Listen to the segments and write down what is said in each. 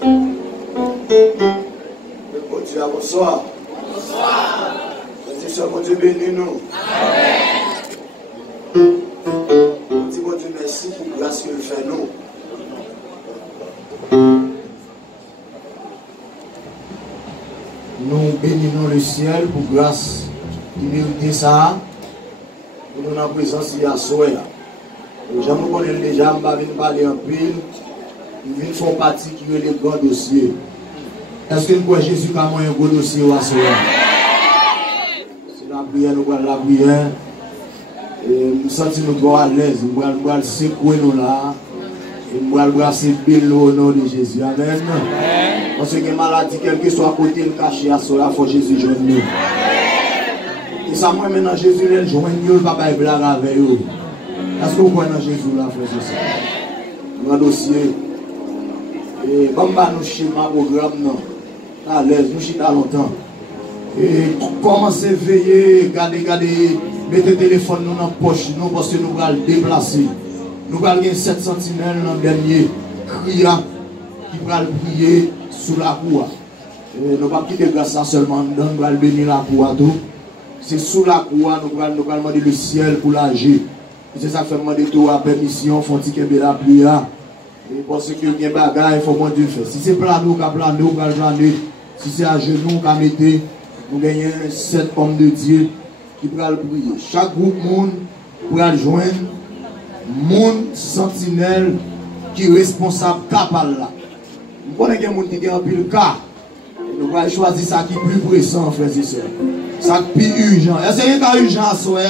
Bon Dieu, bonsoir. Bonsoir. Bon Dieu, bénis nous. Amen. Bon Dieu, merci pour la grâce qu'il fait nous. Nous bénissons le ciel pour grâce qui mérite ça. Nous sommes en présence de Yahshua. Les gens nous connaissent déjà, nous venons parler en pile. Nous venons faire partie qui est le grand dossier. Est-ce que nous croyons Jésus comme un gros dossier ou Yahshua? C'est la prière, nous croyons la prière. Et nous sentons nous trop à l'aise. Nous allons secouer nous là. Et nous allons brasser bien au nom de Jésus. Amen. Parce que les maladies, quel que soit côté, le caché à cela, il faut Jésus joindre nous. Et ça, moi, maintenant, Jésus, il joint nous, il va pas blague avec eux. Est-ce que vous croyez dans Jésus là, frère Jésus? Nous avons dossier. Et comme nous schéma programme, non. À l'aise, nous chita longtemps. Et commencez à veiller, garder, mettez le téléphone dans la poche, nous, parce que nous allons déplacer. Nous allons gagner 7 sentinelles dans le dernier criant qui va prier sous la cour. Nous ne pouvons pas quitter grâce à seulement, nous allons bénir la cour. C'est sous la cour, nous allons demander le ciel pour l'agir. C'est ça que fait demander tout à permission, faut qu'il y ait la prière. Et parce que il y a des bagages, il faut que Dieu fasse. Si c'est plano, on va planer. Si c'est à genoux, on va mettre. Nous gagnons 7 hommes de Dieu qui pourront prier. Chaque groupe monde pourra joindre monde sentinelle qui est responsable capable là. Nous connaissons des gens qui ont un pile cas. Nous allons choisir ça qui est plus pressant, frères et sœurs. Ça qui est plus urgent. Est-ce qu'il y a urgent à soi?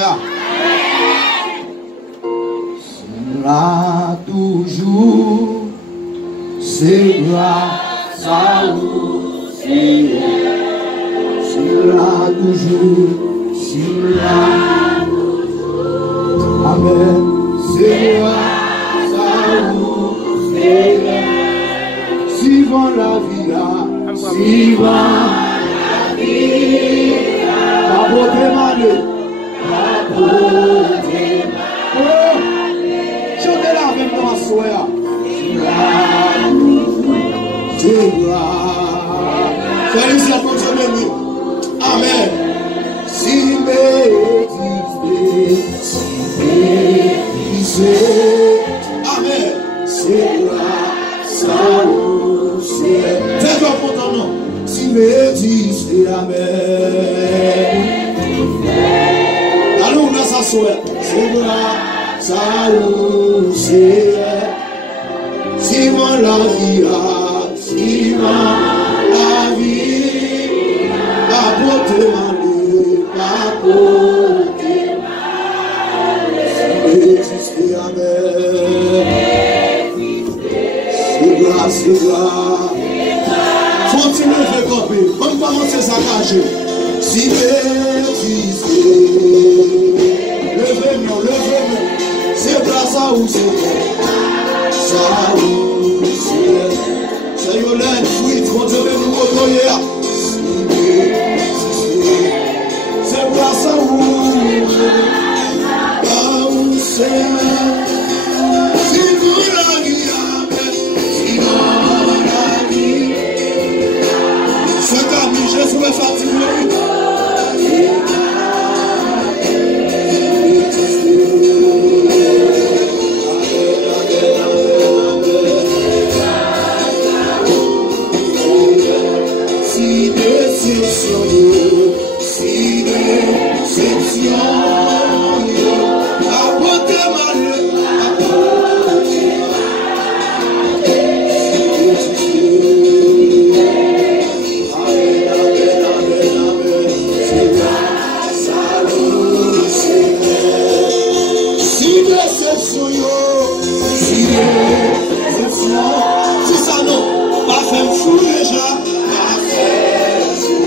Là toujours, c'est grâce à vous, Seigneur. C'est là toujours, c'est là toujours. Amen. C'est grâce à vous, Seigneur. Suivant la vie, suivant la vie, la beauté malée, la beauté malée. Chantez là avec moi, soya. C'est grâce. Soyez ici à ton Dieu béni. Amen. Si amen. C'est grâce à vous. Fais-toi pour ton nom. Si médisez, amen. Allons, on a sa soeur. C'est grâce à vous. Si moi la vie, si moi la vie, la beauté malée, la beauté malée. Si amen. C'est grâce, c'est grâce. Continuez à faire camper. Comme commencer sa cage. Si bêtise, levez-nous. C'est grâce à vous, c'est ça vous, c'est Yolène, fuite, mon Dieu, nous reconnaître. C'est grâce à vous, c'est si vous la vie, si vous la vie. Cet ami, Jésus est fatigué. Si ça non, pas faire fou déjà, pas faire fou.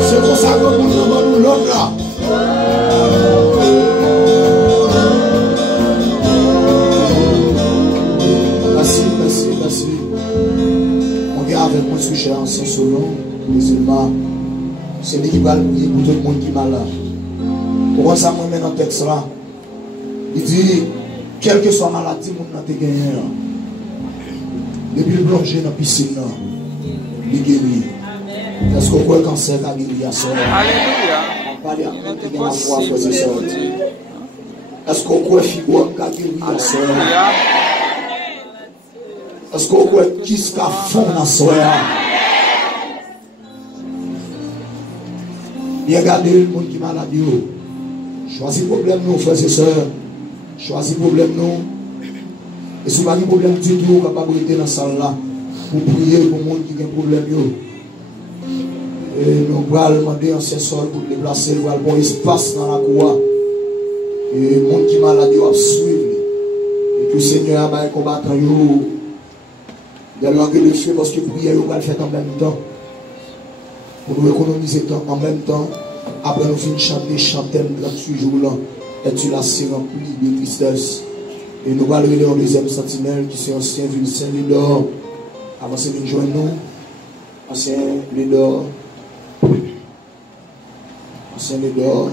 C'est pour ça que nous l'autre là. Merci. On regarde avec moi ce que j'ai en Saint-Solon, musulman. C'est lui qui va le prier pour tout le monde qui est malade. Pourquoi ça me met dans le texte là? Il dit, quelle que soit la maladie, mon n'a gagné. Depuis le plonger dans la piscine, il guérit. Est-ce qu'on voit le cancer qui a guéri à soi? Alléluia. On parle de la foi, frères et sœurs. Est-ce qu'on voit le figo qui a guéri à soi? Est-ce qu'on voit qui se fond dans soi? Bien regardez le monde qui est malade. Choisis le problème, nous, frères et sœurs. Choisis le problème, nous. Et si vous n'avez pas de problème du tout, vous n'avez pas de dans la salle là. Pour prier pour le monde qui a un problème. Et nous allons demander un sol pour déplacer, pour avoir un espace dans la cour. Et le monde qui est malade, va suivre. Et que le Seigneur a un combattant. Il y a l'angle de feu parce que prier, on va le faire en même temps. Pour nous économiser le temps en même temps. Après nous finissons chanter 38 jours là. Et tu l'as rempli de tristesse. Et nous allons aller en deuxième sentinelle qui c'est ancien Vincent Lédor. Avancez de joindre nous. Ancien Lédor. Ancien Lédor.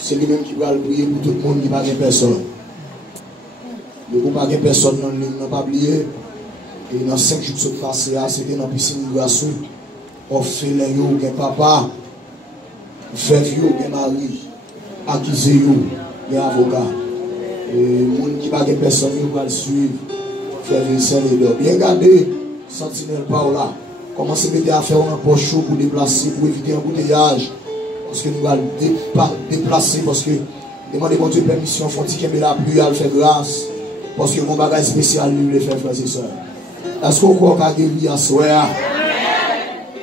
C'est lui-même qui va prier pour tout le monde qui n'a pas de personne. Il n'y a pas de personne dans le livre, n'a pas oublié. Et dans 5 jours de ce passé, c'était dans la piscine de garçon. On fait les yo, gen papa. On fait vieux, gen mari. Accusé yo, gen avocat. Et les gens qui n'ont pas de personne, ils vont le suivre. Faire Vincent Lédor. Bien regardez, sentinelle par là. Commencez à faire un poche chaud pour déplacer, pour éviter un bouteillage. Parce que nous allons déplacer, parce que demandez mon Dieu permission, il faut que la pluie, elle fait grâce. Parce que mon bagage spécial, lui, le fait, frères et sœurs. Est-ce qu'on croit qu'à guérir à soi?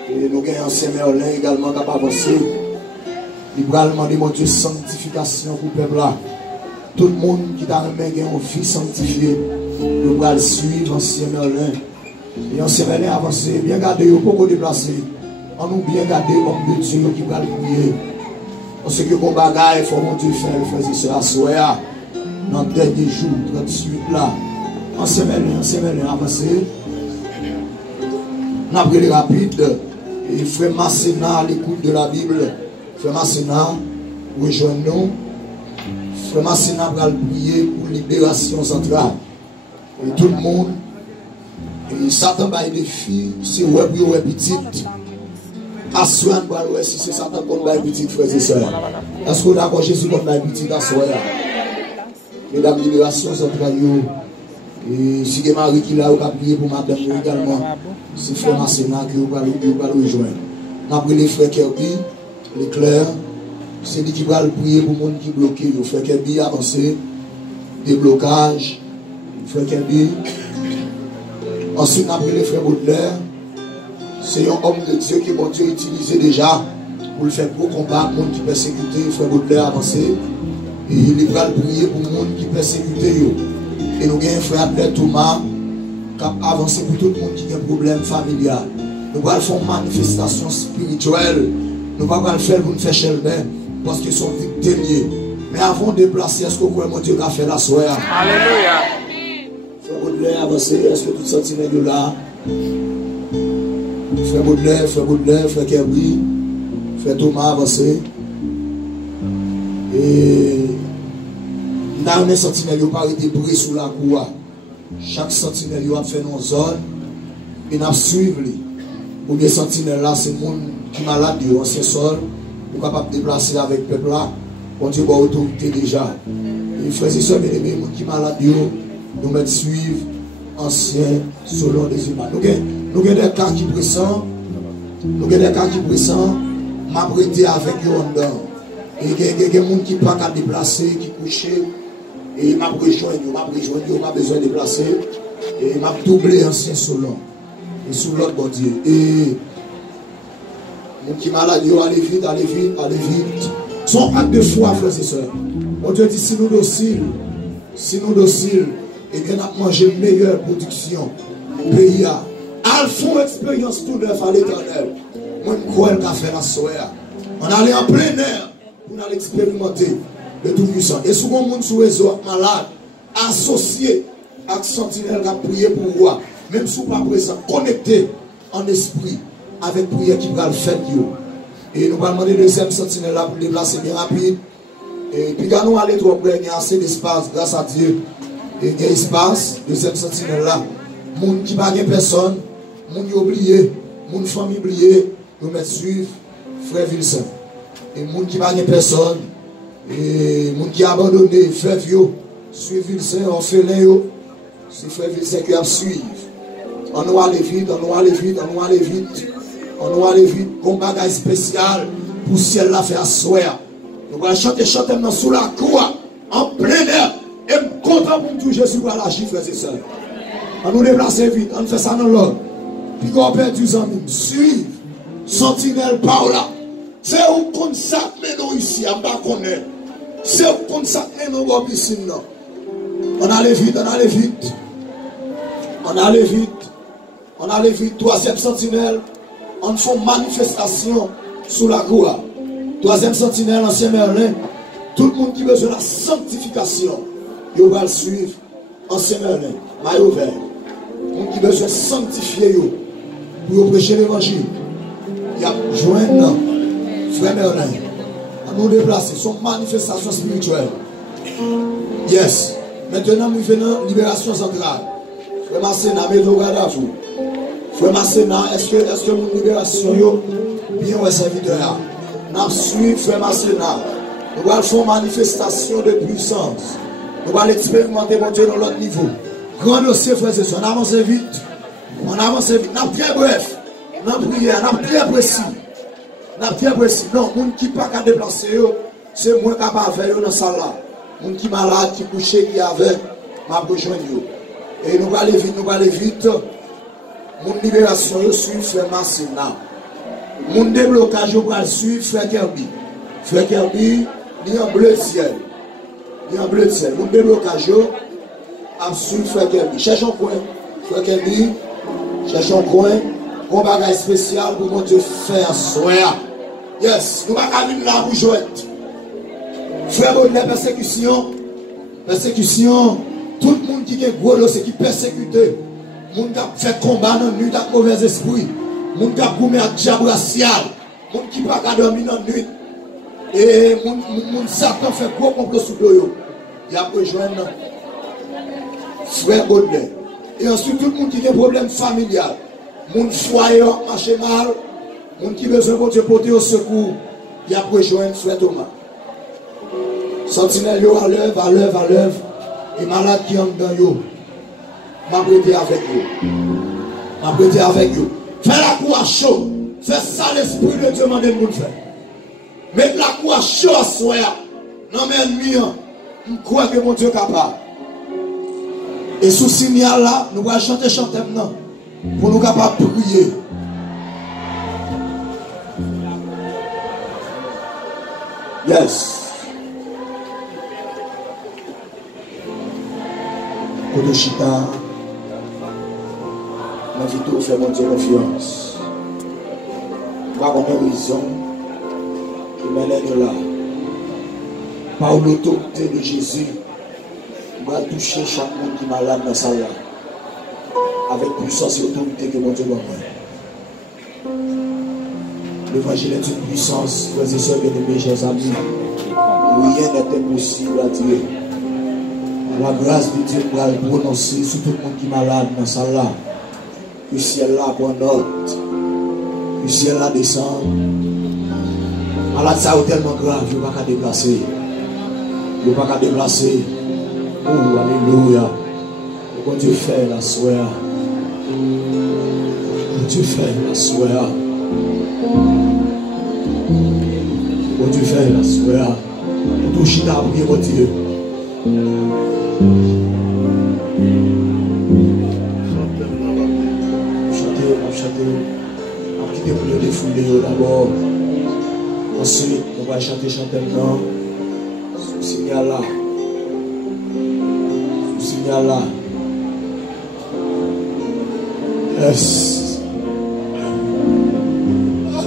Et nous avons un Saint-Merlin également qui a avancé. Il va demander mon Dieu sanctification pour le peuple là. Tout le monde qui a une vie sanctifiée, nous allons suivre Ancien Merlin. Et Ancien Merlin avancé, bien gardé, il faut beaucoup déplacer. On nous bien garder comme de Dieu qui va le prier. Parce que comme bagaille, il faut mon Dieu faire, frères et sœurs, à soi. Dans le dernier jour, 38 là. Ancien Merlin avancé. On a pris les rapides. Et frère Masséna à l'écoute de la Bible. Frère Masséna, rejoignez-nous. Frère Masséna va prier pour libération centrale. Et tout le monde. Et Satan va des filles, c'est ouais petite. Assoyan pour ouais si c'est Satan contre les petites frères et sœurs. Est-ce qu'on a d'accord Jésus contre les petites assoyan? Mesdames, libération centrale. Et si il y a Marie qui l'a prié pour madame également, c'est frère Masséna qui va le rejoindre. On a pris les frères Kirby, les clercs, c'est lui qui va le prier pour les gens qui sont bloqués. Le frère Kirby a avancé, déblocage, le frère Kirby. Ensuite, on a pris les frères Baudelaire, c'est un homme de Dieu qui bon Dieu utilisé déjà pour le faire pour combattre les gens qui persécutent. Le frère Baudelaire a avancé, et il va le prier pour les gens qui persécutent. Et nous avons un frère Blaise Thomas qui a avancé pour tout le monde qui a un problème familial. Nous allons faire une manifestation spirituelle. Nous allons le faire pour nous faire chelber parce qu'ils sont liés. Mais avant de déplacer, est-ce que mon Dieu a fait la soirée? Alléluia. Frère Baudelaire avancé, est-ce que tout sentinelle de là? Frère Baudelaire, frère Kirby, frère Thomas avancé. Et dans les sentinelles, il n'y a pas été pris sous la cour. Chaque sentinelle a fait une zone et nous suivons. Ou bien sentinelle là, c'est le monde qui est malade, ancien sol, nous sommes capables de déplacer avec le peuple là. On Dieu a autorité déjà. Et frères et sœurs, les gens qui sont malades, nous mettons suivre ancien selon des humains. Nous avons des cas qui pressent. Nous avons des cas qui pressent. M'a prêté avec eux en dedans. Et il y a des gens qui ne peuvent pas déplacer, qui couchent. Et il m'a rejoint, il m'a besoin de déplacer. Et il m'a doublé ancien selon. Et sous l'autre bon Dieu. Et les qui malades, allez vite. Son acte de foi, frères et sœurs. Mon Dieu dit, si nous dociles, et bien, nous manger une meilleure production. Pays à font expérience tout neuf à l'éternel. Moi, je crois qu'elle a fait la soirée. On allait en plein air pour aller expérimenter le Tout-Puissant. Et souvent, les gens sur les réseau malades, associés à sentinelle qui a prié pour vous, même si vous pas présent, connecté en esprit avec la prière qui va le faire. Et nous allons demander le deuxième sentinelle là pour déplacer bien rapide. Et puis quand nous allons trop près, il y a assez d'espace, grâce à Dieu. Et il y a espace, deuxième sentinelle là. Les gens qui n'ont pas personne, les gens qui ont oublié, les famille oubliée, nous mettons suivre frère Vilsain. Et les gens qui n'ont pas personne, et les gens qui ont abandonné, frère Vio, suivre Vilsain, orphelin, c'est frère Vilsain qui a suivi. On nous aller vite, on nous aller vite, on nous aller vite. On nous aller vite. Un bagage spécial pour ciel la faire soir. Nous allons chanter maintenant sous la croix, en plein air. Et content pour nous, Jésus va la chiffre, c'est ça. On nous déplace vite, on fait ça dans l'ordre. Puis qu'on perd du amis, suivre, sentinelle par là. C'est où qu'on s'appelle nous ici, on ne connaît pas. C'est où qu'on s'appelle nous ici. On allait vite, on allait vite. On allait vite. On allait vite. Troisième sentinelle, on fait manifestation sous la croix. Troisième sentinelle, ancien Merlin. Tout le monde qui a besoin de la sanctification, il va le suivre. Ancien Merlin, maillot vert. Tout le monde qui a besoin de sanctifier pour prêcher l'évangile. Il y a joint frère Merlin. On nous déplacer. Son manifestation spirituelle. Yes. Maintenant, nous venons libération centrale. Frère Masséna, mettez-vous à vous. Frère Masséna, est-ce que mon libération est bien au serviteur? Nous suivons Frère Masséna. Nous allons faire une manifestation de puissance. Nous allons expérimenter mon Dieu dans l'autre niveau. Grand dossier, frère, c'est ça. On avance vite. On avance vite. Nous avons bien bref. Nous avons prière. Nous avons bien précis. Nous avons bien précis. Non, les gens qui ne peuvent pas déplacer, c'est moins capable de faire dans la salle là. Les gens qui sont malades, qui couchent, qui avaient, m'a rejoint. Et nous allons aller vite, nous allons aller vite. Mon libération, je suis Frère Masséna. Mon déblocage, je vais suivre Frère Kirby. Frère Kirby, il est en bleu de ciel. Il est en bleu de ciel. Mon déblocage, je suis Frère Kirby. Cherchons un coin. Frère Kirby, cherchons un coin. Un bagage spécial pour mon Dieu faire soir. Yes, nous ne pouvons pas venir là pour jouer. Frère, la persécution. Persécution. Tout le monde qui est gros, c'est qui persécute. Les gens qui fait combat dans la nuit avec mauvais esprit. Les gens qui ont gommé avec diable racial. Les gens qui ne peuvent pas dormir dans la nuit. Et les gens Satan fait gros complot sur eux. Il y a besoin de frère Baudelaire. Et ensuite, tout le monde qui a des problèmes familiales. Les gens foyer marche mal. Les gens qui ont besoin de Dieu porter au secours. Il y a besoin de frère Thomas. Sentinelle à l'œuvre, à l'œuvre, à l'œuvre. Et malade qui entrent dans eux. M'a prêté avec vous. M'a prêté avec vous. Fais la croix chaud. Fais ça l'esprit de Dieu demande de nous faire. Mettre la croix chaud à soi. Non mais ennemi, je crois que mon Dieu est capable. Et sous signal là, nous allons chanter maintenant. Pour nous capables de prier. Yes. Kodoshita. M'invite à faire mon Dieu confiance. Pas comme une raison qui m'élève là. Par l'autorité de Jésus, on va toucher chaque monde qui est malade dans sa vie. Avec puissance et autorité que mon Dieu donne. L'évangile est une puissance, frères et sœurs bien-aimés, chers amis. Rien n'est impossible à Dieu. La grâce de Dieu va le prononcer sur tout le monde qui est malade dans sa vie. Que le ciel là prend note. Que le ciel là descend. Malade ça est tellement grave, je ne peux pas déplacer. Je ne peux pas déplacer. Oh, alléluia. Quand Dieu fait la soirée. Quand Dieu fait la soirée. Quand Dieu fait la soirée. Tout chita a prié mon Dieu. Chanter. On va quitter pour le défouler d'abord. Ensuite, on va chanter maintenant. Ce signal là. Ce signal là. Yes.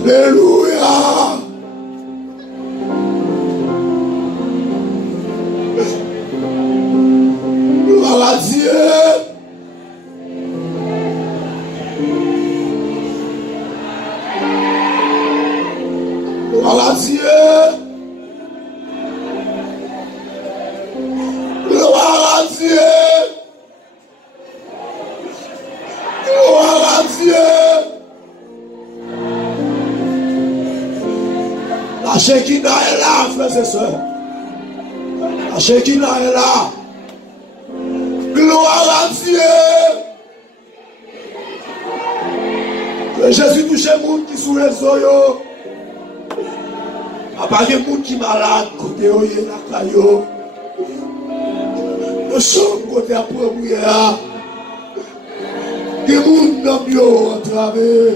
Alléluia. Gloire à Dieu. Gloire à Dieu. Gloire à Dieu. Gloire à Dieu. La Shekinah est là, frères et sœurs. La Shekinah est là. Gloire à Dieu. Que Jésus touche les gens qui sont les oeufs. Pas de gens qui sont malades, côté oeufs, la caillou. Le champ côté à prière. Des gens qui sont en travers.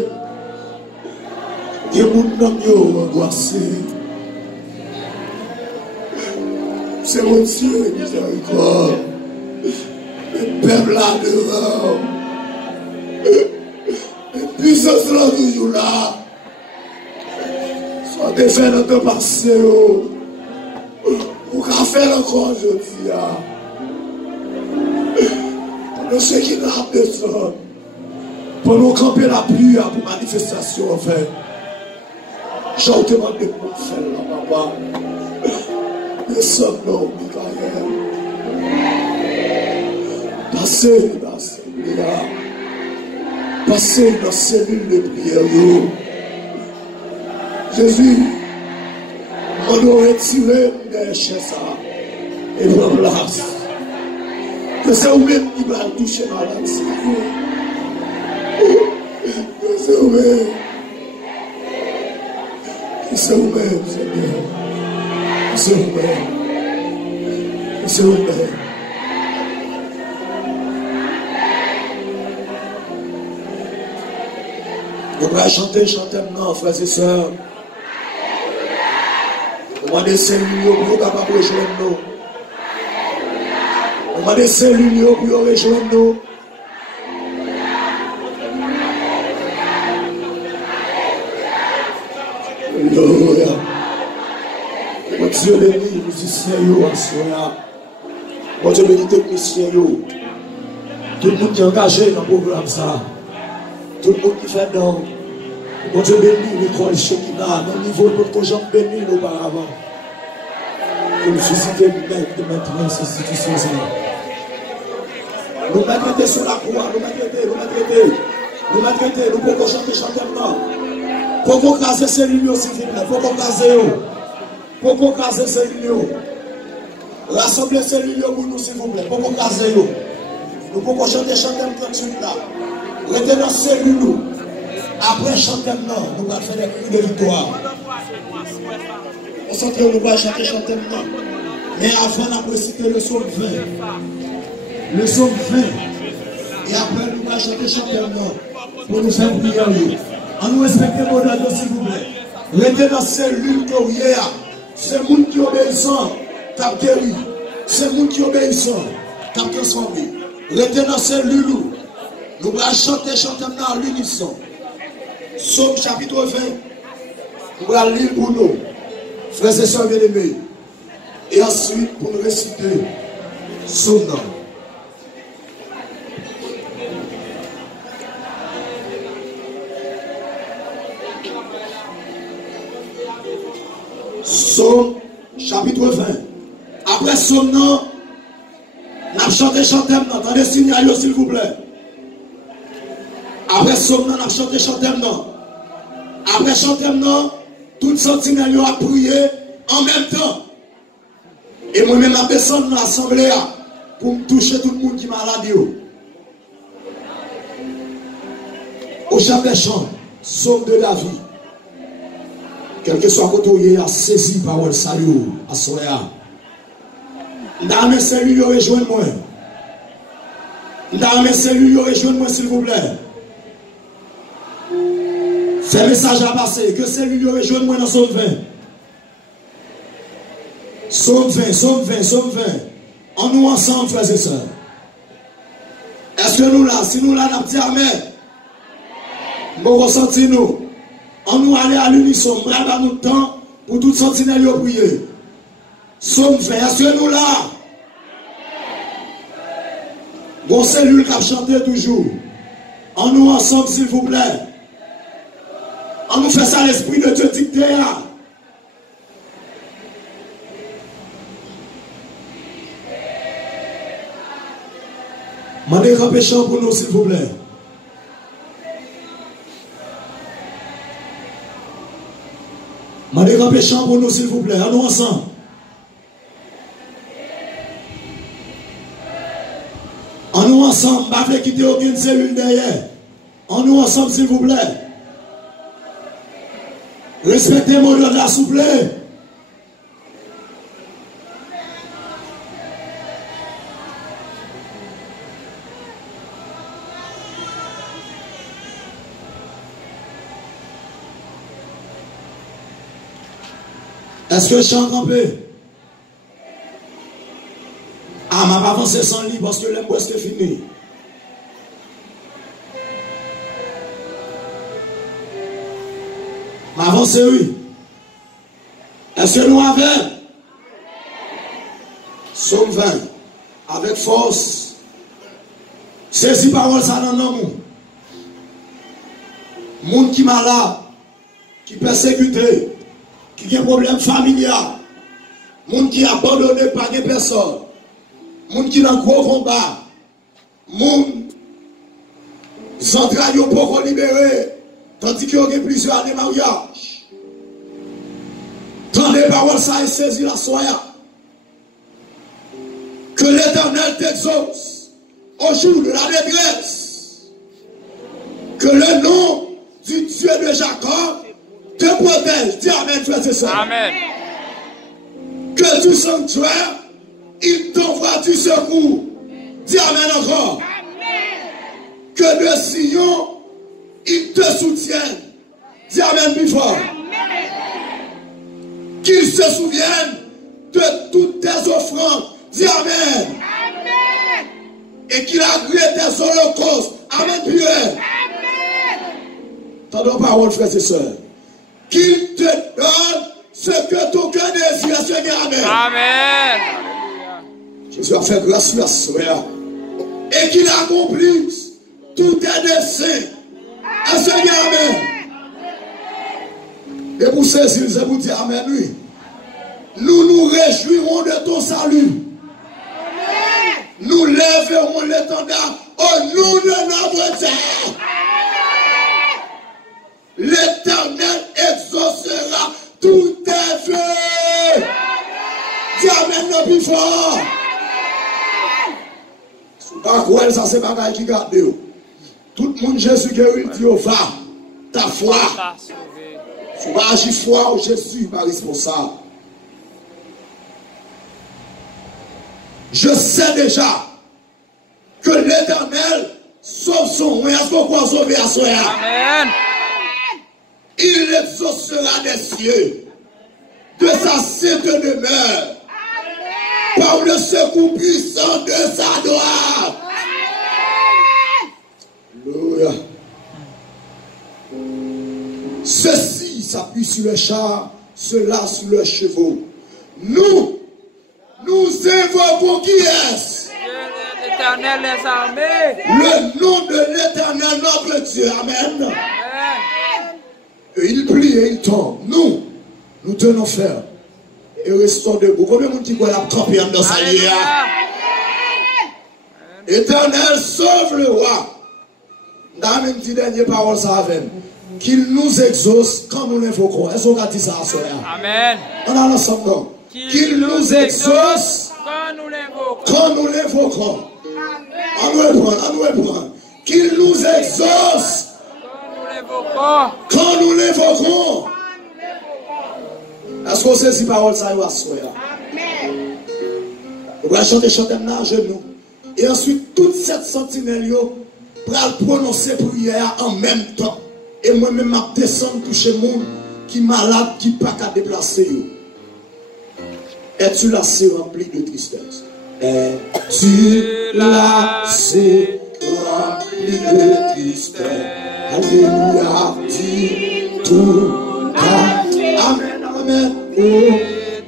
Des gens qui sont angoissés. C'est mon Dieu miséricorde. Le peuple là devant. La puissance là toujours là. Soit défait dans ton passé. Pour qu'à faire encore aujourd'hui. Pendant ceux qui n'ont descend. Pendant camper la pluie pour manifestation en fait. J'ai demandé pour faire là, papa. Descend non, Michael. Passez dans la cellule. Passez dans la cellule de prière. Jésus, on doit retirer des chaises et prendre place. Que c'est vous-même qui va toucher malade. Que c'est vous-même. Que c'est vous-même, Seigneur. Que c'est vous-même. Que c'est vous-même. On va chanter maintenant, frères et sœurs. On va des cellules pour capable de rejoindre nous. On va des cellules pour rejoindre nous. Alléluia. Mon Dieu béni, musiciens, mon Dieu béni, techniciens. Tout le monde qui est engagé dans le programme ça. Tout le monde qui fait dans. Mon Dieu béni, l'école Shekinah, dans le niveau de notre jambe béni auparavant. Que nous susciter de maintenant ces institutions. Nous mettre sur la croix, nous mettre, nous pouvons chanter maintenant. Pour qu'on case ces lignes, s'il vous plaît, pour qu'on case eux. Pour qu'on case ces lignes. Rassembler ces lignes pour nous, s'il vous plaît, pour qu'on case eux. Nous pouvons chanter maintenant celui-là. Retenez dans ces lignes. Après chanter maintenant, nous allons faire des cris de victoire. Concentrez-vous, nous allons chanter maintenant. Mais avant, on va citer le psaume 20. Le psaume 20. Et après, nous allons chanter maintenant. Pour nous faire prier. On nous respecte mon ado, s'il vous plaît. Retenez dans ces luttes hier. C'est le monde qui obéissant, qui guéri. C'est le monde qui obéissant, qui transformé. Retenez dans ces luttes. Nous allons chanter maintenant à l'unisson. Psaume chapitre 20. Nous allons lire pour nous, frères et sœurs bien-aimés. Et ensuite, pour nous réciter son nom. Psaume chapitre 20. Après son nom, nous allons chanter maintenant. Attendez, signalez s'il vous plaît. Après son nom, nous allons chanter maintenant. Après chanter maintenant, tout sentinelle a prié en même temps. Et moi-même, je descends dans l'assemblée pour me toucher tout le monde qui est malade. Au chant des chants, psaume de David. Quel que soit côté où il a saisi parole salut à Soya. Dans mes cellules, rejoignez-moi. Dans mes cellules, rejoignez-moi s'il vous plaît. C'est message à passer. Que cellules rejoignez-moi dans son 20. Psaume 20, Psaume 20, Psaume 20. En nous ensemble, frères et sœurs. Est-ce que nous là, si nous là, nous avons dit Amen. Nous ressentons nous. On nous aller à l'unisson, on va nous temps pour toutes sentinelles prier. Somme fait, est-ce que nous là? Bon cellule qui a chanté toujours. On nous ensemble, s'il vous plaît. On nous fait ça l'esprit de Dieu dicté. Mandez un péchant pour nous, s'il vous plaît. Mandez un péchant pour nous, s'il vous plaît. Allons ensemble. En nous ensemble, pas de quitter aucune cellule derrière. En nous ensemble, s'il vous plaît. Respectez mon de la s'il vous plaît. Est-ce que je chante un peu? Ah, ma pas avancé sans lit parce que l'aime presque fini. Ma avancé, oui. Est-ce que nous avons? Somme 20. Avec force. Saisis parole ça dans nos monde. Monde qui malade, qui persécuté, qui a un problème familial, monde qui a abandonné par des personnes, monde qui a un gros combat, monde central pour libérer, tandis qu'il y a plusieurs années de mariage. Tendez paroles ça et saisis la soya. Que l'Éternel t'exauce au jour de la détresse. Que le nom du Dieu de Jacob te protège. Dis amen, frère et sœur. Amen. Que du sanctuaire, il t'envoie du secours. Dis amen encore. Amen. Que de Sion, il te soutienne. Dis amen plus fort. Qu'il se souvienne de toutes tes offrandes. Dis amen. Amen. Et qu'il agrée tes holocaustes. Amen, Dieu. Amen. Tendons parole, frères et sœurs. Qu'il te donne ce que ton cœur désire, Seigneur. Amen. Amen. Jésus a fait grâce à soi. Et qu'il accomplisse tous tes desseins. Seigneur, amen. Et pour saisir, je vous dis amen, oui. Nous nous réjouirons de ton salut. Amen. Nous lèverons l'étendard au nom de notre Dieu. L'Éternel exaucera tous tes vœux. Dis amen le plus fort. Par quoi ça c'est bagaille qui garde. Tout le monde Jésus guérit, dit va, ta foi. Tu vas agir foi au Jésus, pas responsable. Je sais déjà que l'Éternel sauve son roi. Est-ce qu'on croit sauver à soi? Amen. Il l'exaucera des cieux, de sa sainte demeure, par le secours puissant de sa droite. Alléluia. Ceci s'appuie sur le char, cela sur le chevaux. Nous invoquons qui est-ce? L'Éternel des armées. Le nom de l'Éternel notre Dieu. Amen. Et il plie et il tombe. Nous tenons ferme. Et restons debout. Combien de monde qui voit la tremper dans sa liée? Éternel, sauve le roi. Dans la même petite dernière parole, ça avec. Qu'il nous exauce quand nous l'invoquons. Est-ce qu'on a dit ça à soi? Amen. On a l'ensemble. Qu'il nous exauce quand nous l'invoquons. On nous reprend. Qu'il nous exauce quand nous l'invoquons. Est-ce qu'on sait si parole ça va se faire? Amen. On va chanter à genoux. Et ensuite, toute cette sentinelle va prononcer prière en même temps. Et moi-même, je descends toucher le monde qui est malade, qui n'est pas qu'à déplacer. Es-tu lassé rempli de tristesse? Es-tu lassé rempli de tristesse? Alléluia, dis tout Amen, amen.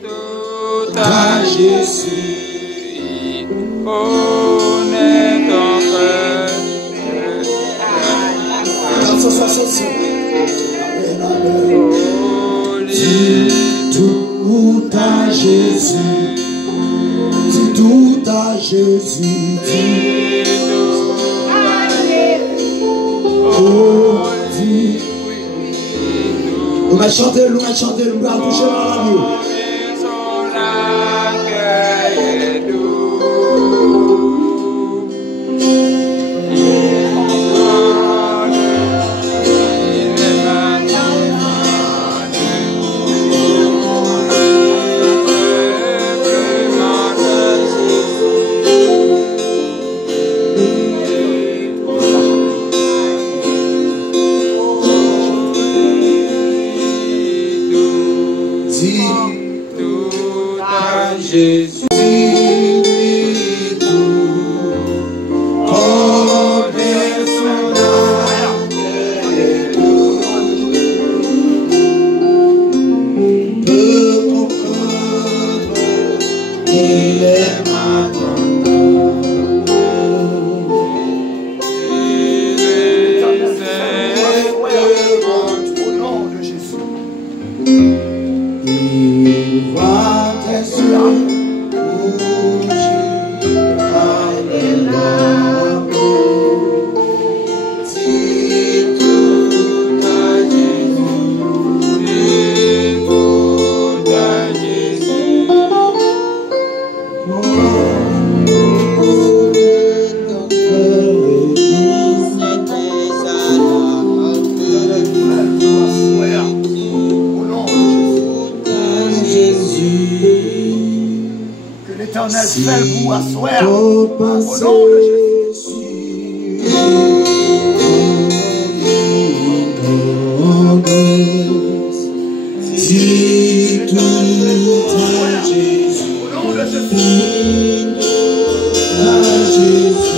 Tout à Jésus. Connais ton cœur. 465. Amen, amen. Dis tout à Jésus. Dis tout à Jésus. Dis tout à Jésus. Oh, dis. Nous allons chanter, nous allons chanter, nous allons toucher dans la vie. Jésus. Fais-vous asseoir au nom de Jésus. Dis tout à Jésus. Au nom de Jésus. À Jésus.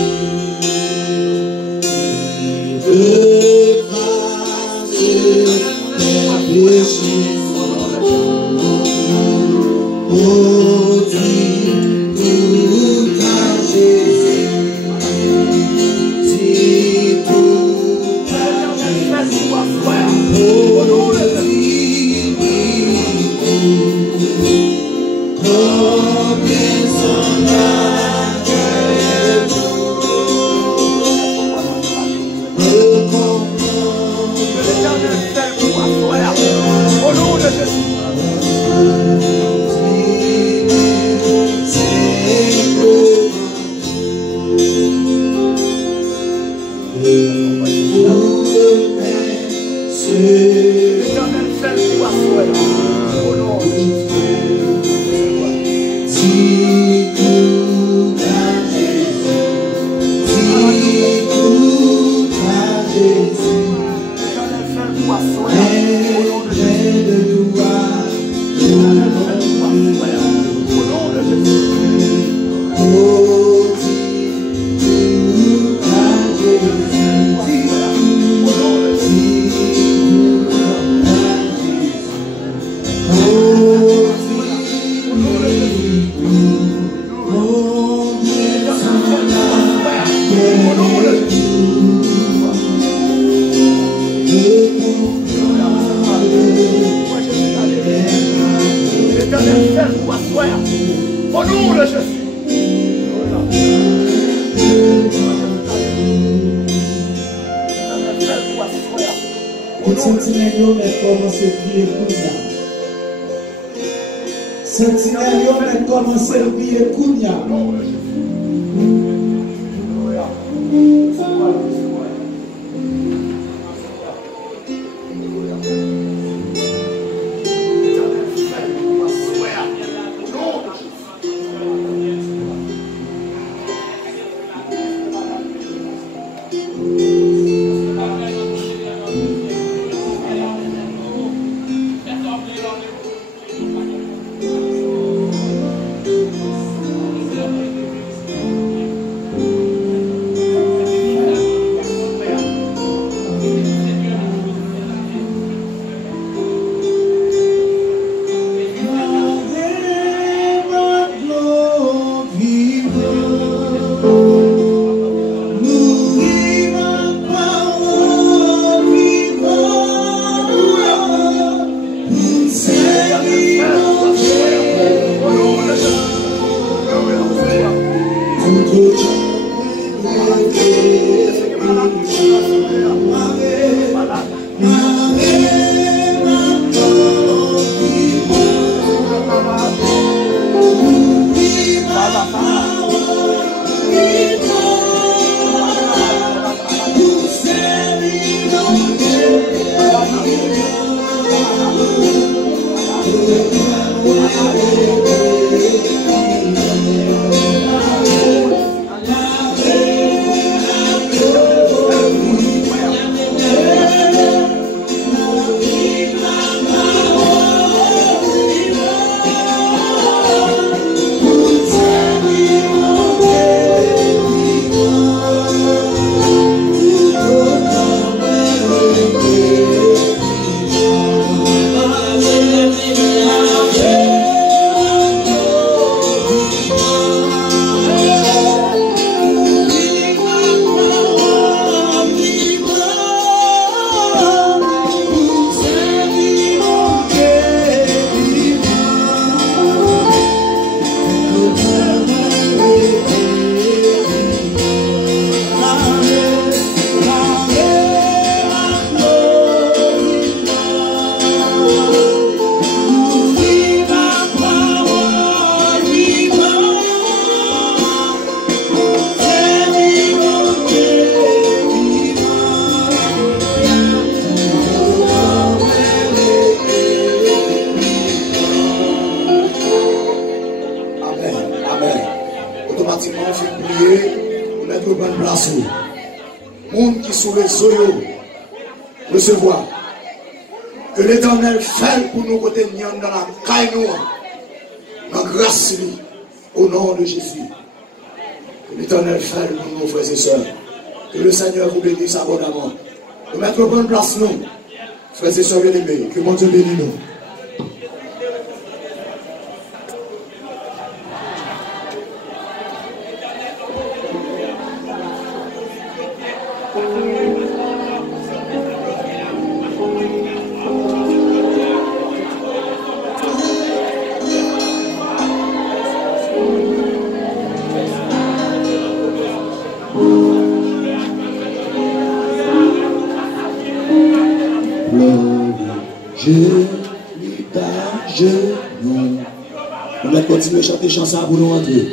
place. Monde qui sont les soyaux, recevoir. Que l'Éternel fait pour nous côté dans la caille noire. Dans la grâce au nom de Jésus. Que l'Éternel fait pour nous, frères et sœurs. Que le Seigneur vous bénisse abondamment. Nous mettons bonne place, nous, frères et sœurs bien-aimés. Que mon Dieu bénisse nous. On va continuer à chanter chanson pour nous rentrer.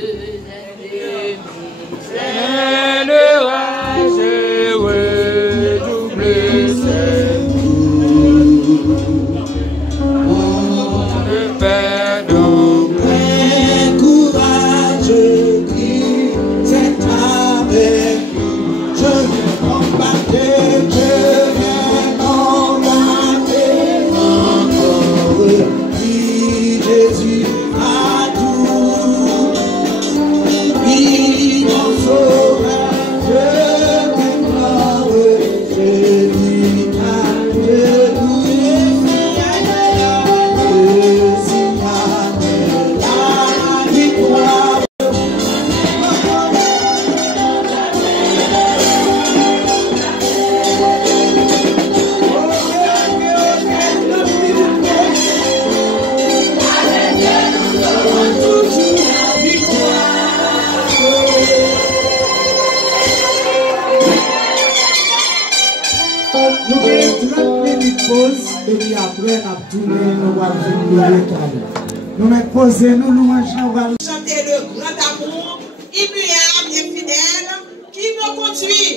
Nous mettons posé, nous mangeons, chanter le grand amour, immuable et fidèle, qui me conduit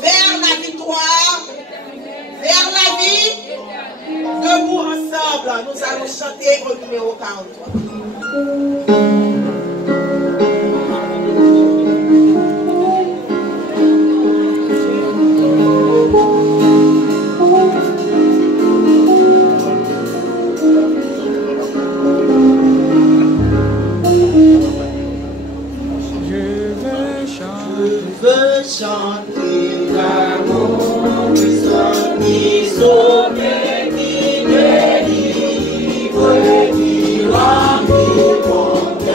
vers la victoire, vers la vie. Debout ensemble, nous allons chanter au numéro 43. Chanter l'amour du sang qui sauve, qui délivre, qui rend, qui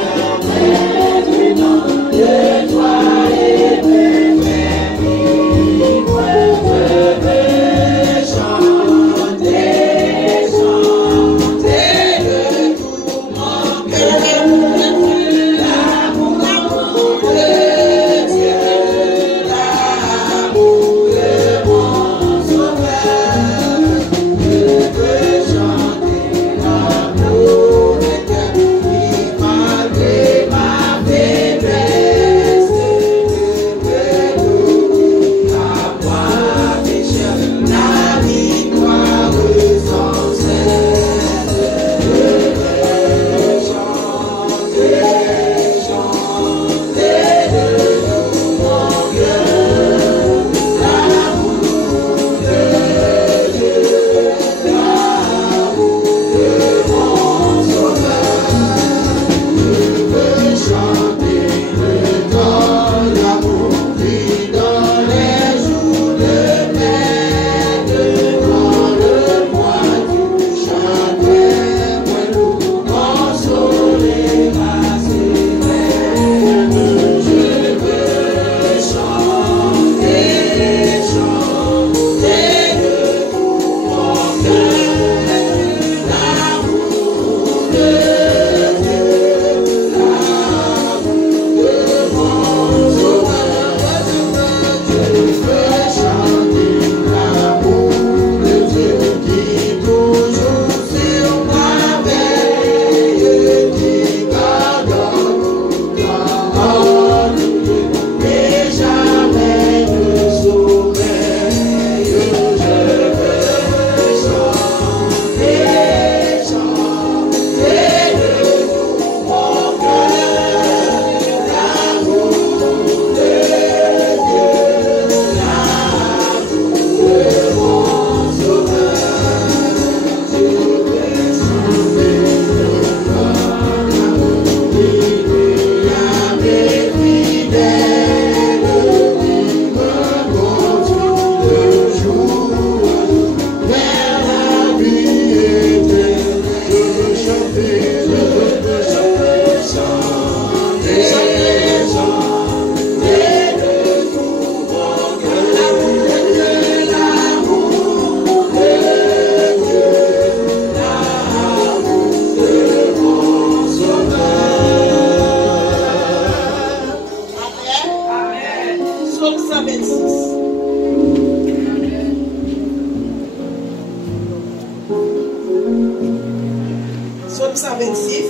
psaume 126,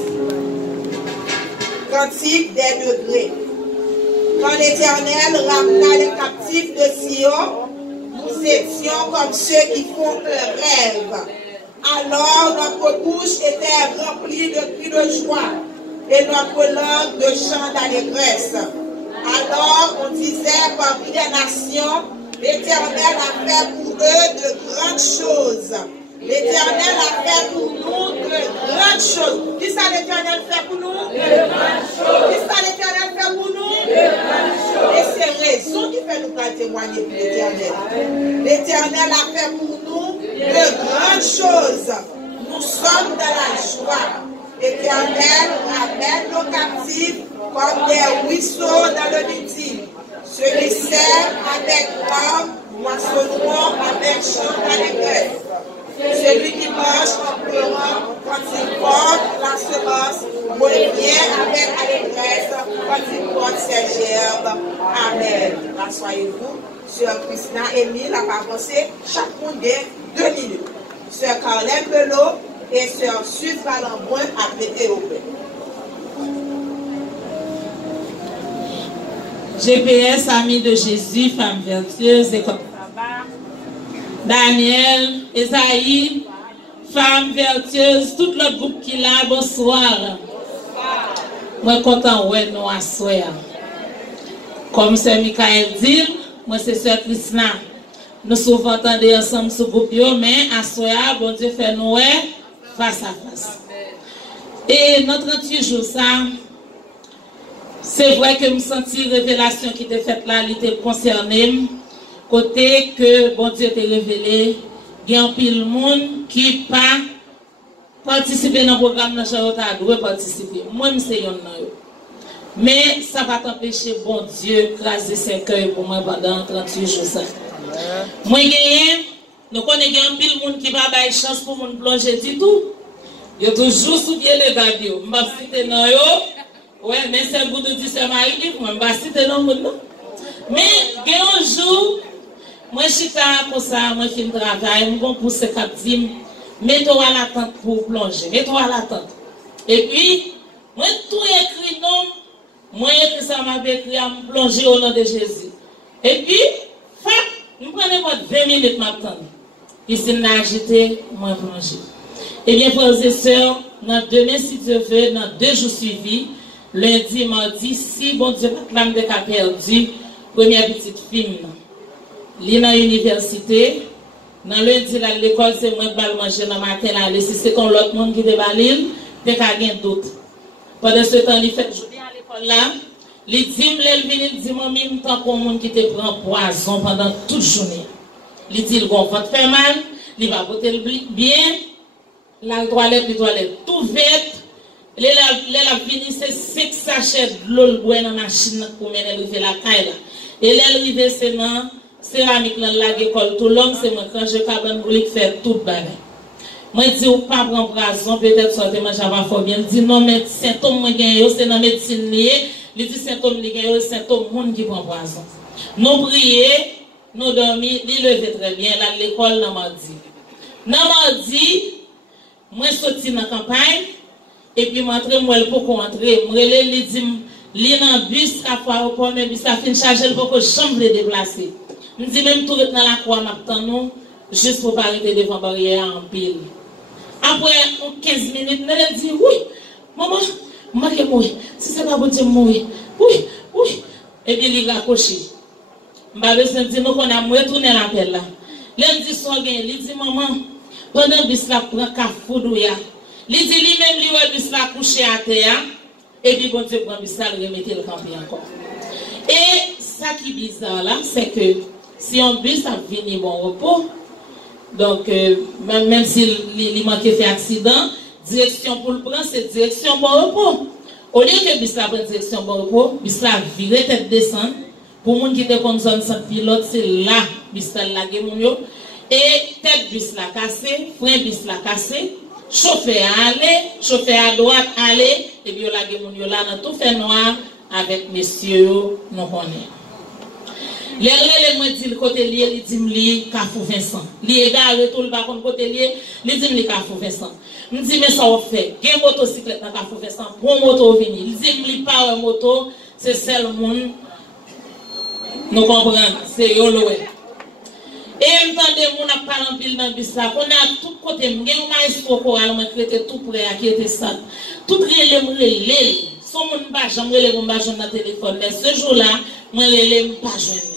cantique des degrés. Quand l'Éternel ramena les captifs de Sion, nous étions comme ceux qui font un rêve. Alors notre bouche était remplie de cris de joie et notre langue de chants d'allégresse. Alors on disait parmi les nations, l'Éternel a fait pour eux de grandes choses. L'Éternel a fait pour nous de grandes choses. Qu'est-ce que l'Éternel fait pour nous? De grandes choses. Qu'est-ce que l'Éternel fait pour nous? De grandes choses. Et c'est raison qui fait nous témoigner de l'Éternel. L'Éternel a fait pour nous de grandes choses. Nous sommes dans la joie. L'Éternel ramène nos captifs comme des ruisseaux dans le midi. Ceux qui servent avec l'âme, moissonneront avec chant d'allégresse. Celui qui mange en pleurant quand il porte la semence, revient avec allégresse quand il porte ses gerbes. Amen. Rassoyez-vous. Sœur Christina Émile a avancé chaque monde 2 minutes. Sœur Carlène Belot et Sœur Suze Valenbrun a prêté au paix. GPS, Amis de Jésus, Femmes Vertueuses et comme Daniel, Esaïe, Femmes Vertueuses, tout le groupe qui est là, bonsoir. Moi, content, ouais, nous, à soir. Comme Sœur Michael dit, moi, c'est Sœur Christina. Nous souvent entendons ensemble ce groupe, mais à soir, bon Dieu fait nous face à face. Et notre 38 jours, ça, c'est vrai que je me sens une révélation qui était faite là, elle était concernée. Côté que bon Dieu t'a révélé, il y a un pile monde qui n'a pas participé dans le programme, qui doit participer. Moi, je suis un mais ça va t'empêcher, bon Dieu, craser ses cœurs pour moi pendant 38 jours. Moi, nous connaissons un pile monde qui va avoir une chance pour nous plonger du tout. Il y a toujours souvié le gars. Je vais citer non. Oui, mais c'est le goût de dire c'est Marie, je vais citer non. Mais il y a un jour, moi je suis comme ça, moi je fais un travail, je vais pousser cap dire, mets-toi à l'attente pour plonger, mets-toi à l'attente. Et puis, moi tout écrit non, moi écrit ça m'a écrit à me plonger au nom de Jésus. Et puis, je prends n'importe 20 minutes m'attendre. Ici, je agité, moi plonger. Eh bien, frères et sœurs, demain, si Dieu veut, dans 2 jours suivis, lundi, mardi, si bon Dieu proclame de cas perdu, première petite fille, li dans l'université, dans lundi, à l'école, c'est moi qui vais manger dans le matin, là, si c'est comme l'autre monde qui déballe, t'es qu'à gagner d'autres. Pendant ce temps, il fait, je viens à l'école là, il dit, il dit, moi, même tant qu'on monde qui te prend poison pendant toute journée. Il dit, il va te faire mal, il va voter bien, la toilette, tout vite. Les la fini c'est 5 sachets de l'eau dans la machine pour mener le la caille là. Et les arrivé c'est dans céramique dans la école tout l'homme c'est moi quand je cabane pour faire tout bagarre. Moi dis ou pas prendre raison peut-être sortir manger pas fort bien dit non mais symptôme moi gagne c'est dans médecine lié, il dit symptôme li gagne symptôme monde qui prend poison. Nous prier, nous dormir, il lever très bien là l'école dans mardi. Dans mardi moi sorti dans campagne et puis m'entrer moi pour entrer moi les dit li dans bus à fois mais bus a fin charger pour que chambre les déplacer me dit même tout dans la croix m'attend nous juste pour pas arrêter devant barrière en pile après 15 minutes elle dit oui maman moi que mourir si c'est pas bon Dieu mourir oui et puis il raccroché m'a besoin dire nous qu'on a retourner l'appel là elle dit soit gain il dit maman pendant bus la prend cafoudoya. Il dit lui-même, lui, ouais, bus la couché à terre, et puis bon Dieu prend bus la, le remettre le camper encore. Et ça qui est bizarre là, c'est que si un bus a venu bon repos, donc même s'il manquait fait accident, direction pour le prendre, c'est direction bon repos. Au lieu que bus la prenne direction bon repos, bus la vire tête descend, pour les gens qui étaient comme zone sans pilote, c'est là, bus la lagé mon yo, et tête bus la cassé, frein bus la cassé, chauffeur à aller, chauffeur à droite aller, et puis la gueule là dans tout fait noir avec messieurs nous connaît. Les relais moi dit le côté lié, il dit me Carrefour Vincent. Il égare tout le bas contre côté lié, il dit me Carrefour Vincent. Me dit mais ça on fait. Gain motocyclette dans Carrefour Vincent, bon moto vini. Il dit me pas un moto, c'est seul monde. Nous comprenons, c'est yo loé. Et entendez mon a parlé en pile dans bus là, on a tout côté, gain maestro choral moi qui était tout prêt à qui était ça. Tout relais me relais. Son monde pas jamais relais mon pas dans téléphone, mais ce jour-là, moi relais pas jeune.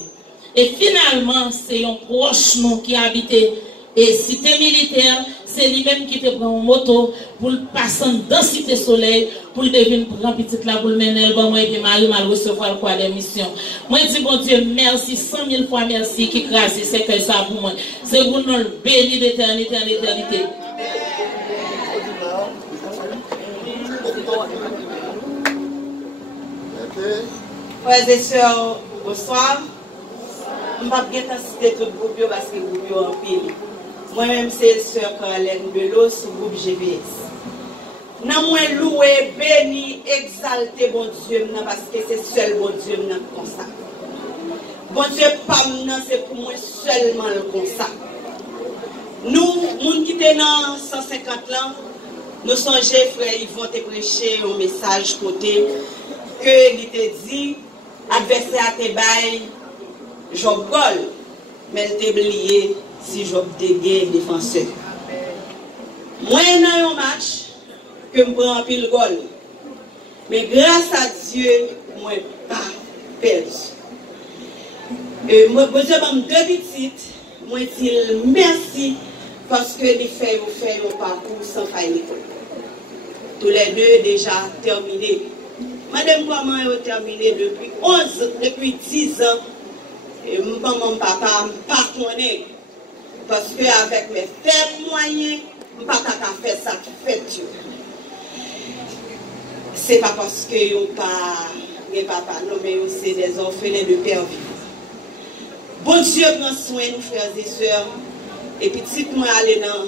Et finalement, c'est un proche nous qui habitait et cité militaire, c'est lui-même qui te prend une moto pour le passer dans cité soleil, pour le devenir prendre petite là pour le mener le bon et puis Marie mal recevoir quoi des missions. Moi je dis bon Dieu merci 100 000 fois merci qui grâce c'est que ça pour moi. C'est pour nous bénir d'éternité en éternité. Frères et sœurs, bonsoir. Je ne vais pas citer tout le groupe parce que le groupe est en pile. Moi-même, c'est sœur Caroline Bello sur le groupe GBS. Nous avons loué, béni, exalté bon Dieu parce que c'est seul bon Dieu comme ça. Bon Dieu, pas c'est pour moi seulement le comme ça. Nous, nous qui sommes dans 150 ans, nous songeons, frère, ils vont te prêcher un message côté que il te dit, adversaire à tes bails. Job gol, mais il t'a oublié si Job dégaine défenseur. Moi, dans un match, que je prends un pile gol. Mais grâce à Dieu, moi, pas perdu. Moi, je suis deux petites, moi, je dis merci parce que les fait un parcours sans faille. Tous les deux déjà terminés. Madame, comment vous terminé depuis 10 ans? Et mon papa ne pas connaît parce que avec mes faibles moyens, je ne peux pas faire ça qui fait Dieu. Ce n'est pas parce que je n'ai pas de papa, non, mais c'est des orphelins de père vivant. Bon Dieu prend soin de nous, frères et sœurs. Et puis, si moi aller dans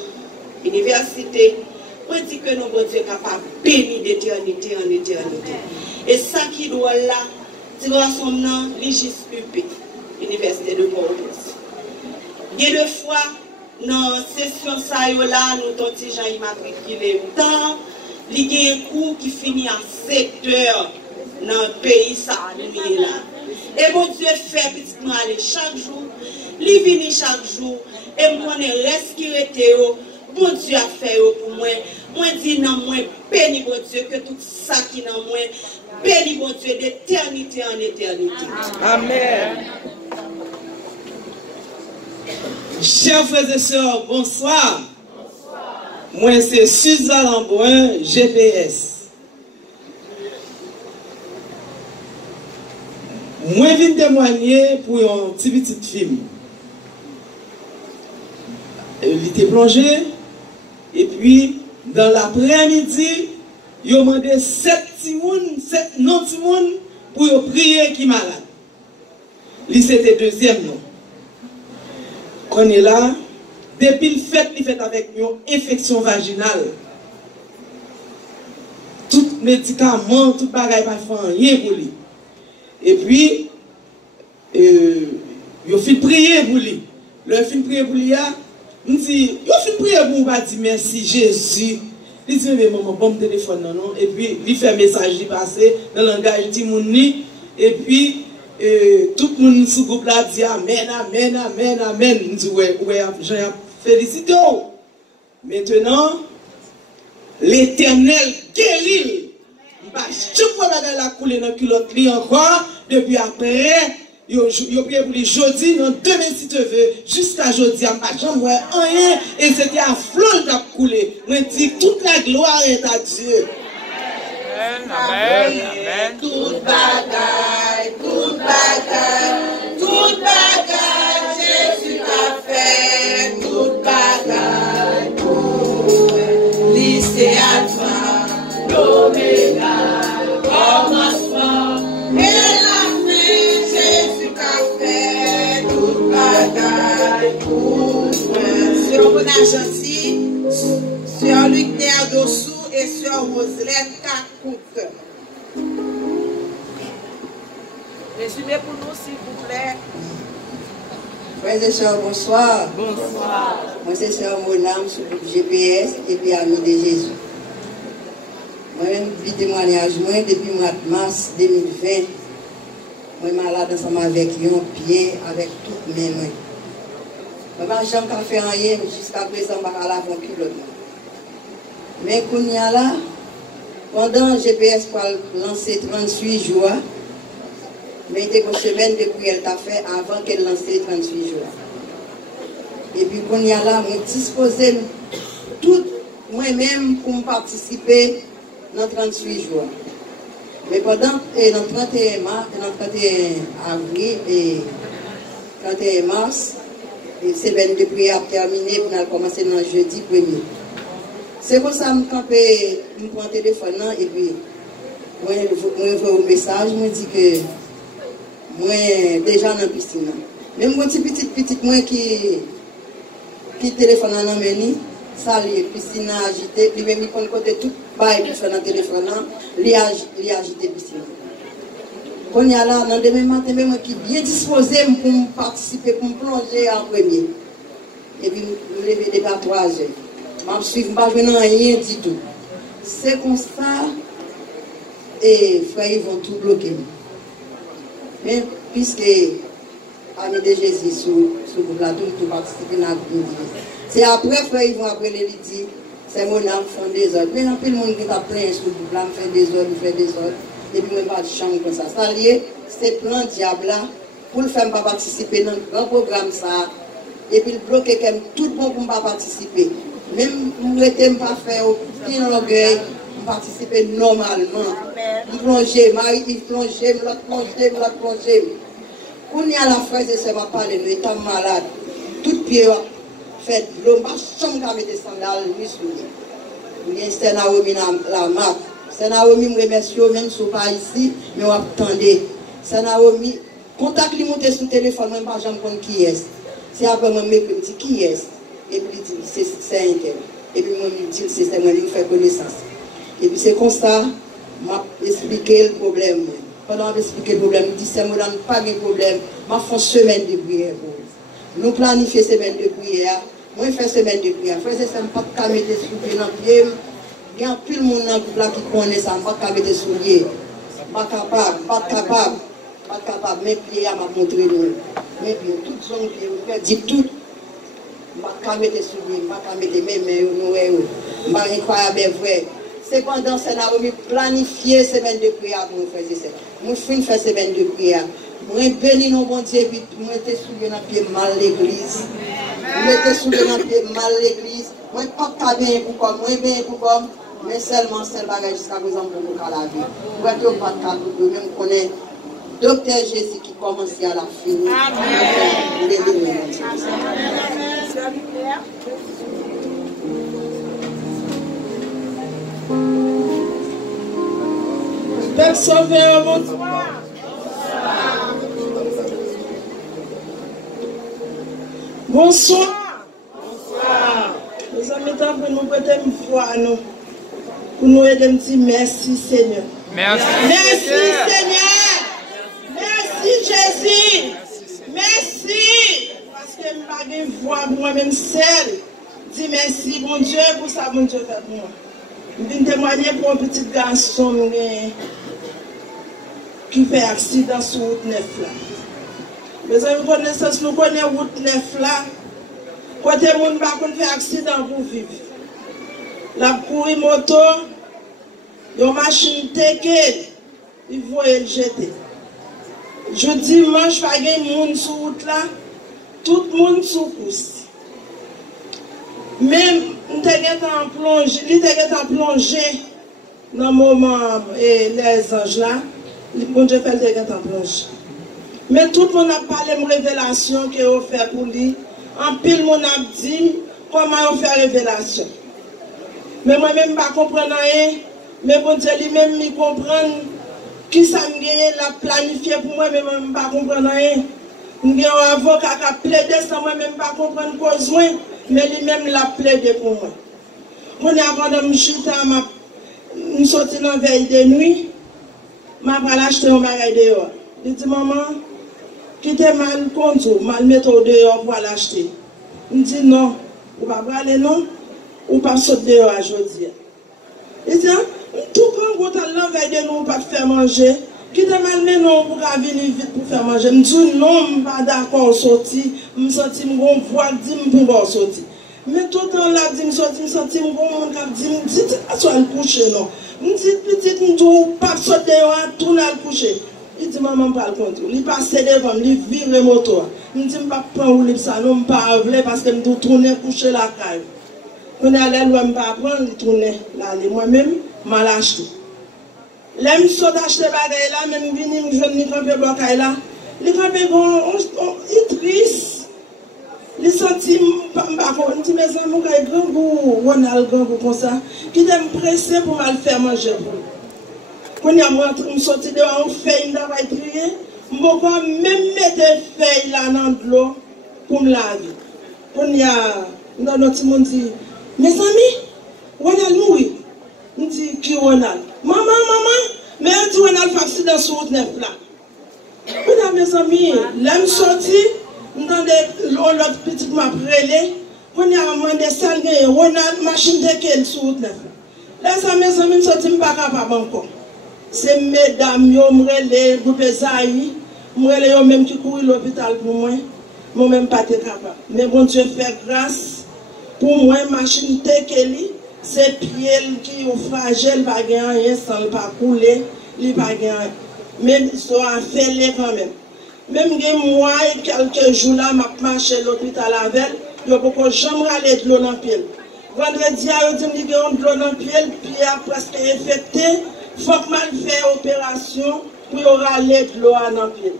l'université, on dit que nous, bon Dieu, est capable de bénir d'éternité en éternité. Et ça qui doit là, c'est son nom, l'Igis UP. Université de Port-au-Prince. Il y a 2 fois, dans la session là, nous avons des gens immatriculés. Tant, il y a un cours qui finit à 7 heures dans le pays là. Et mon Dieu fait petitement aller chaque jour, il vient chaque jour, et moi je respirer. Bon Dieu a fait pour moi. Moi dis non, moi béni bon Dieu que tout ça qui dans moi, béni bon Dieu d'éternité en éternité. Amen. Chers frères et sœurs, bonsoir. Moi, c'est Suzanne Lamboin, GPS. Moi, je viens témoigner pour un petit film. Il était plongé, et puis, dans l'après-midi, il a demandé 7 non-timounes pour prier qui est malade. Lui, c'était 2e nom. Qu'on est là, depuis le fait, il fait avec une infection vaginale. Tout médicament, tout bagaille pas fait rien pour lui. Et puis, il a fait prier pour lui. Le fin prier pour lui, il dit, il a fait prier pour lui, il dit merci Jésus. Il dit, mais maman, bon téléphone, non. Et puis, il fait un message, il passe dans le langage Timouni. Et puis, tout le monde sous groupe là dit amen, amen, amen, amen. Il dit, ouais, j'ai félicité. Maintenant, l'Éternel guérit. Je ne peux pas la couler dans le culotte encore. Depuis après, il a prié pour les jeudi, dans 2000 si tu veux, jusqu'à jeudi, à ma jambe, rien, et c'était à flot de couler. Moi, je dis, toute la gloire est à Dieu. Amen, amen, amen. Toute bagaille, toute bagaille, toute bagaille, Jésus a fait, toute bagaille, pour lycée alpha, l'oméga, commencement, et la fin, Jésus a fait, toute bagaille, pour sur Bonagenti, sur Luc Néadossou et sur Roselette Kakouk. Résumez pour nous, s'il vous plaît. Frères et sœurs, bonsoir. Bonsoir. Moi, c'est sœur Monam sur le groupe GPS et puis ami de Jésus. Moi-même, je témoignage moi depuis le mois de mars 2020. Moi, je suis malade ensemble avec un pied, avec toutes mes mains. Je n'ai jamais fait rien jusqu'à présent, je ne laver un culotte. Mais quand il y a là, pendant GPS pour lancer 38 jours, mais il y a une semaine depuis qu'elle t'a fait avant qu'elle lance 38 jours. Et puis quand il y a là, je disposé tout moi-même pour participer dans 38 jours. Mais pendant le 31 avril et 31 mars, la semaine de prière a terminé et on a commencé le jeudi 1er. C'est pour ça que je prends le téléphone et puis je vois un message, je dis que moi déjà dans la piscine. Même mon petit moi qui téléphone dans la menu, ça la piscine agitée, puis même il prend côté tout bail pour faire dans le téléphone, il agité la piscine. Quand il y a là, dans le demain matin, moi qui bien disposé pour participer, pour me plonger en premier. Et puis je me lever dès 3 heures. Je ne suis pas rien du tout. C'est comme ça, et frères, ils vont tout bloquer. Mais puisque Ami de Jésus sur le plateau, tout participer dans la communauté. C'est après, frère, ils vont appeler les dit, c'est mon âme, font des ordres. Mais il y a plein de monde qui t'a plein sur le plan, fait des ordres. Et puis, pas de chambre comme ça. Ça lié, c'est plan diable là, pour le faire pas participer dans le grand programme ça. Et puis, le bloquer comme tout le monde pour ne pas participer. Même si je ne pas faire aucun orgueil, pour participer normalement. Je plonger, Marie-Yves plonger, l'autre plonger. Quand il y a la fraise, ça va parler, nous étant malade. Tout pied fait de l'eau, ma chambre avec des sandales, lui souliers. Il y a un Sénaomi la marque. Sénaomi, je remercie, même si vous pas ici, mais vous attendez. Sénaomi, contact lui monter sur le téléphone, même pas jamais comprendre qui est. C'est après moi, je me dis qui est. Et puis, c'est un tel. Et puis, moi, je dis, c'est moi qui fais connaissance. Et puis, c'est comme ça, je expliqué le problème. Pendant que expliqué le problème, je dis, c'est moi, pas de problème. Je fais une semaine de prière. Nous planifions semaine de prière. Moi, je fais semaine de prière. Frère, c'est pas de mettre sous dans le pied. Il y a plus de monde dans le groupe qui connaît ça. Je ne peux pas mettre sous pied. Pas capable. Mes pieds, à m'a montré nous. Mes pieds, tout son pied, je dis tout. Je ne peux pas mettre sous pied. Je ne peux pas mettre mes mains. Je ne peux pas incroyable vrai. Cependant, c'est là où je planifié semaine de prière pour nous faire ça. Moi, je fais semaine de prière. Moi, je bénis nos bons dieux, puis moi, je suis soulevé dans le pied mal l'église. Moi, je suis soulevé dans le pied mal l'église. Moi, je ne pas bien pour moi, je bien pour moi, mais seulement c'est le bagage jusqu'à présent pour nous la vie. Moi, je ne pas de même connaître Docteur Jésus qui commence à la fin. Amen. Père Sauveur, bonsoir. Bonsoir. Nous amis, pour nous prêter une foi à nous. Pour nous aider un petit merci Seigneur. Merci. Merci Seigneur. Merci Jésus. Merci. Parce que je n'ai pas de voix pour moi-même seul. Dis merci, bon Dieu, pour ça, bon Dieu, fait pour moi. Je viens témoigner pour un petit garçon qui fait accident sur route 9 là. Mais avez connaissance, nous connaissons route 9 là. Côté moun va faire accident pour vivre. La courir moto, une machine teke, il faut le jeter. Je dimanche, pas de monde sur route là, tout le monde sous pousse. Même nous avons plongé dans le moment les anges là, bon Dieu fait le temps plongé. Mais tout le monde a parlé de révélation qu'il a fait pour lui. En pile, le monde a dit comment il a fait révélation. Mais moi-même, je ne comprends rien. Mais bon Dieu lui-même, il comprend qui ça me gagne, l'a planifié pour moi, mais moi-même, je ne comprends rien. Il y a un avocat qui a plaidé sans moi-même, je ne comprends pas besoin. Mais lui-même l'a plaidé pour moi. Quand avant de me chuter, je suis sorti dans la veille de nuit, je vais acheter un bagage dehors. Il dit, maman, qui t'es mal contre, mal mettre au dehors pour l'acheter. Il dit, non, ou pas aller non, ou pas sauter dehors aujourd'hui. Il dit, tout quand on a l'envers de nous, pas faire manger. Qui te mal mais non pour venir vite pour faire manger. Je dis non, je ne suis pas d'accord sortir. Je me sens que je vais pour sortir. Mais tout le temps là, je me sens que je me sens que je vais coucher. Je me dis, petite, je ne vais pas sortir, tourner à coucher. Il dit, maman, pas le contre. Il passe devant, il vire le moto. Je me dis, je ne vais pas prendre ça, non, je ne vais pas parce que je dois tourner coucher la caille. Quand je vais aller, je ne vais pas prendre, je tourner. Moi-même, je vais l'acheter. Là, je suis acheté des bagages là, même je viens de camper bloqué là. Les campés ils triste. Les sentiments, je dis, mes amis, ils ont grand goût, on a le grand goût comme ça, qui est pressé pour mal faire manger pour eux. Quand je suis sorti de on fait une travail trier, je peux même mettre des feuilles là dans l'eau pour me laver. Quand il y a, notre monde dit, mes amis, on a mourir. Je dis, qui on a? Maman, mais on dit on a fait accident sur route 9 là. On a mes amis, là je suis sorti, dans l'autre petite m'a prélé, on a demandé ça, on a une machine de quelle sur route 9 là. Là, ça mes amis, je suis sorti, je ne suis pas capable encore. C'est mesdames, yo m'rele, groupe Zaï, m'rele yo même qui courent l'hôpital pour moi, moi-même pas capable. Mais bon Dieu fait grâce, pour moi, machine de quelle c'est pieds qui ont fragile, pas gagner, sans pas couler, il pas gagner. Même ça a fait les quand même. Même moi, quelques jours là, je marché à l'hôpital avec, je ne peux jamais aller de l'eau dans le pied. Vendredi, je dis que l'eau dans le pied, puis presque infecté, il faut que je fasse opération pour aller de l'eau dans le pied.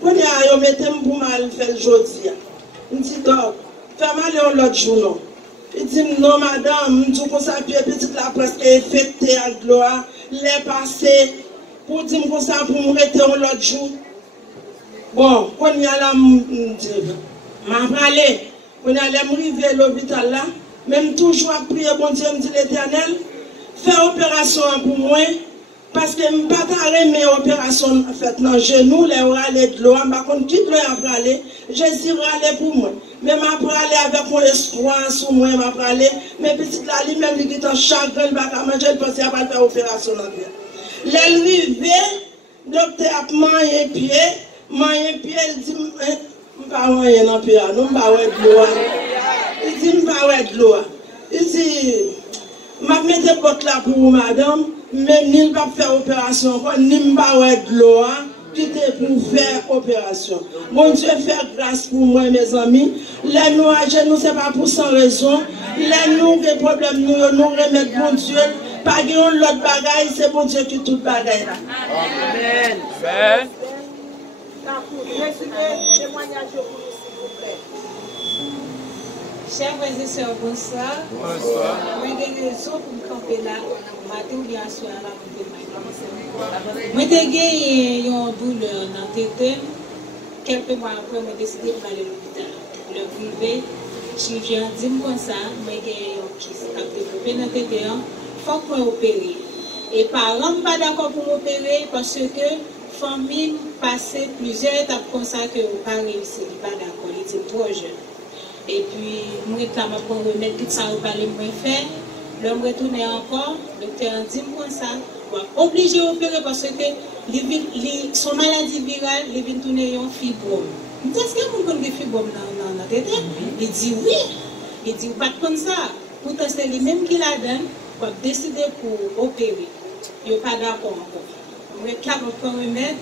Quand je mets pour mal faire aujourd'hui, je dis donc, fais mal l'autre jour. Il dit non madame, je dis que ça petite là presque infecté à l'eau, les passé pour dire que ça pour me rester l'autre jour. Bon, quand il y a là, je m'en parle, quand il y a là, à l'hôpital là, même toujours à prier, bon Dieu, me dit l'Éternel, faire opération pour moi, parce que je ne peux pas remettre l'opération faite dans le genou, les râler de l'eau, je ne sais pas qui doit aller, Jésus râler pour moi. Mais je vais aller avec mon espoir sur moi, je vais aller, mais petit là, lui-même, il est en chagrin, il va manger, il pense qu'il va faire opération dans le pied. L'arrivée, le docteur a mangé pied, il dit, je ne vais pas manger dans le pied, je ne vais pas de l'eau. Il dit, je ne vais pas de l'eau. Il dit, je vais mettre des bottes là pour vous, madame, mais je ne vais pas faire opération, je ne vais pas de l'eau, qui était pour faire opération. Bon Dieu, faire grâce pour moi, mes amis. Les nous à genoux, ce n'est pas pour sans raison. Les nous, les problèmes, nous remettre bon Dieu. Pas de l'autre bagaille, c'est bon Dieu qui tout bagaille là. Amen. Amen. Résumez témoignage pour nous, s'il vous plaît. Chers frères et sœurs, bonsoir. Bonsoir. Moi, j'ai des raisons pour me camper là. Matin, il y a un soir là. Moi, j'ai gagné une douleur dans la tête. Quelques mois après, j'ai décidé d'aller à l'hôpital. Le privé, chirurgien dit comme ça, moi, j'ai gagné un qui s'est développé dans la tête. Il faut que je m'opère. Et parents ne sont pas d'accord pour m'opérer parce que la famille passait plusieurs étapes comme ça que je n'ai pas réussi. Je n'ai pas d'accord, il était trop jeune. Et puis, je réclame pour remettre tout ça au palais moins fait. L'homme retourne encore, le docteur dit comme ça, obligé d'opérer parce que son maladie virale, il vient tourner un fibrome. Est-ce que vous connaissez des fibromes dans la tête? Il dit oui. Il dit pas comme ça. Pourtant, c'est lui-même qui la donne pour décider pour opérer. Il n'est pas d'accord encore. On réclame pour un remède,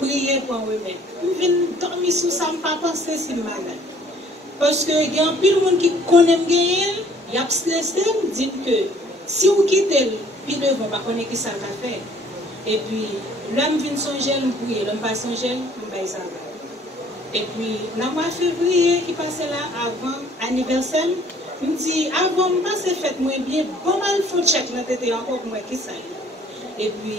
prier pour un remède. Je viens dormir sur ça, je ne pas penser si malade. Parce qu'il y a un peu de monde qui connaît gagner, il y a stressé, dit que si vous quittez, puis le vent, on ne qui ça va faire. Et puis, l'homme vient songer, l'homme prier, l'homme pas songer, l'homme va ça. Et puis, dans le mois de février qui passait là, avant l'anniversaire, je me dis, avant de passer fête, moi bien, bon mal faut check la tête encore pour moi qui ça. Et puis,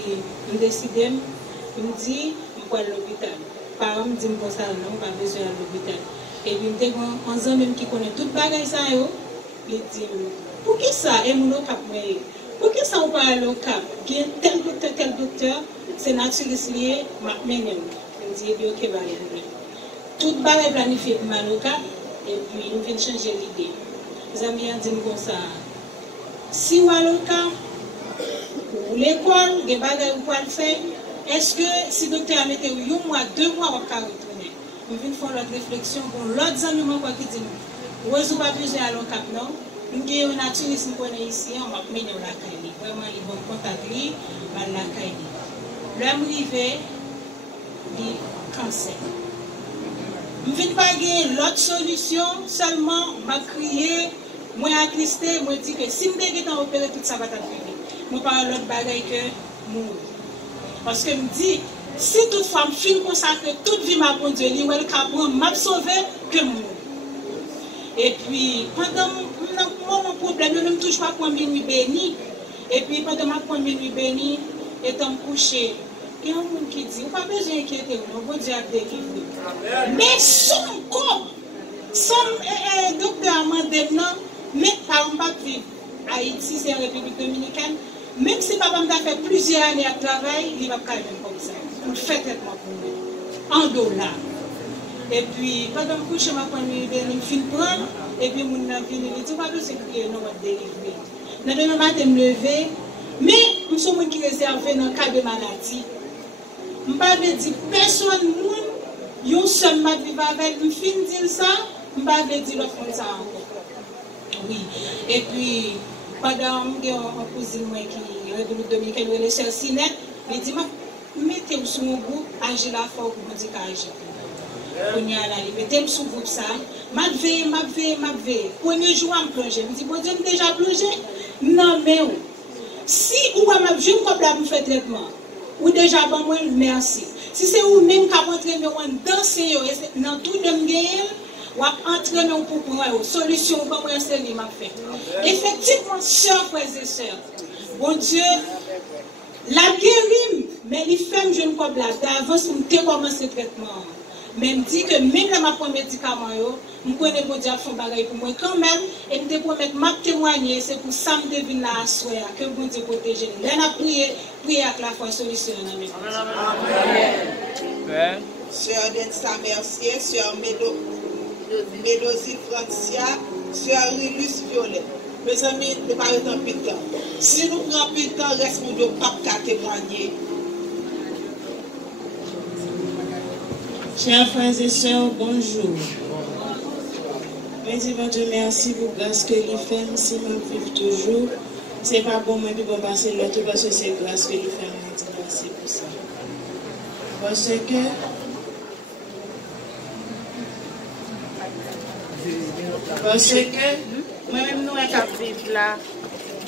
je décide, je me dis, je vais à l'hôpital. Parents me disent, bon ça, non, pas besoin à l'hôpital. Et puis, je me dis, même qui connaît tout le bagage, il dit, pour qui ça, et mon cap, pour qui ça, on va aller au cap? Il y a tel docteur, c'est naturel lié, je dit, et puis ok, bah, tout le monde planifié pour Maloka, et puis nous venons changer l'idée. Les amis ont dit comme ça, si Maloka, ou l'école, des bagages ou quoi le faire, est-ce que si le docteur a mis 1 mois, 2 mois, on va retourner? Nous venons faire notre réflexion pour l'autre amis qui dit nous. Vous n'avez pas besoin à l'OCAP, non? Nous avons un naturiste qui connaît ici, on va mener la caille. Vraiment, ils vont contacter la caille. L'homme arrivé, il cancer. Je ne vais pas gagner l'autre solution, seulement m'a crié, moi attristé, moi dit que si je vais opérer tout ça va t'arriver. Je parle de l'autre bagaille que mourir. Parce que je me dis, si toute femme finit consacrer toute vie ma bon Dieu, elle m'a sauvé que mourir. Et puis, pendant mon problème, je ne me touche pas pour minuit béni. Et puis, pendant ma minuit béni, étant couché, il y a un monde qui dit, on n'a pas besoin d'inquiéter, on va Dieu a délivré. Mais son corps, son docteur m'a dit non, mais par exemple, vivre Haïti, c'est la République dominicaine, même si papa m'a fait plusieurs années à travail, il va quand même comme ça. Pour faire traitement pour moi. En dollars. Et puis, pendant que je suis venu prendre, et puis mon vie, il dit, pas de sécurité, non, on va délivrer. Le demain matin, je me lever, mais nous sommes qui réservés dans le cas de maladie. Je ne vais pas dire personne, nous sommes ma vie avec, je finis dire ça, je ne vais pas dire l'autre comme ça encore. Oui. Et puis, pendant que j'ai un cousin qui est République dominicaine, il est chez Sinet, il dit, mettez-vous sur mon groupe, agissez la force pour me dire qu'agissez. On y a là, mettez-moi sous groupe ça. Ma veille. Premier jour, je me plonge. Je me dis, bon Dieu, je déjà plongé. Non, mais si ou ma jeune couple a fait traitement, ou déjà, bon, moi, merci. Si c'est vous même qui avez entraîné danser, dans tout le monde, ou entraîner pour prendre solution, pour moi, c'est ce que m'a fait. Effectivement, chers frères et sœurs, bon Dieu, la guérit, mais les femmes jeunes couple là, d'avance, pour commencer le traitement. Mais me dit que même dans ma première médicament, je connais bon Dieu font bagaille pour moi quand même, et je te promets ma témoigner, c'est pour ça que je devine là à soi, que bon Dieu protège. Là, on a prié avec la foi solution. Amen. Sœur Densa Mercier, Sœur Médosie Francia, Sœur Rilus Violet. Mes amis, ne pas être en plus de temps. Si nous prenons plus de temps, reste mon Dieu, pas qu'à témoigner. Chers frères et sœurs, bonjour. Merci, bon Dieu, merci pour grâce que l'il fait, si nous vivons toujours. C'est pas bon, mais puis bon, passer l'autre, parce que c'est grâce que l'il fait, merci pour ça. Parce que, moi-même, nous, on vivre là.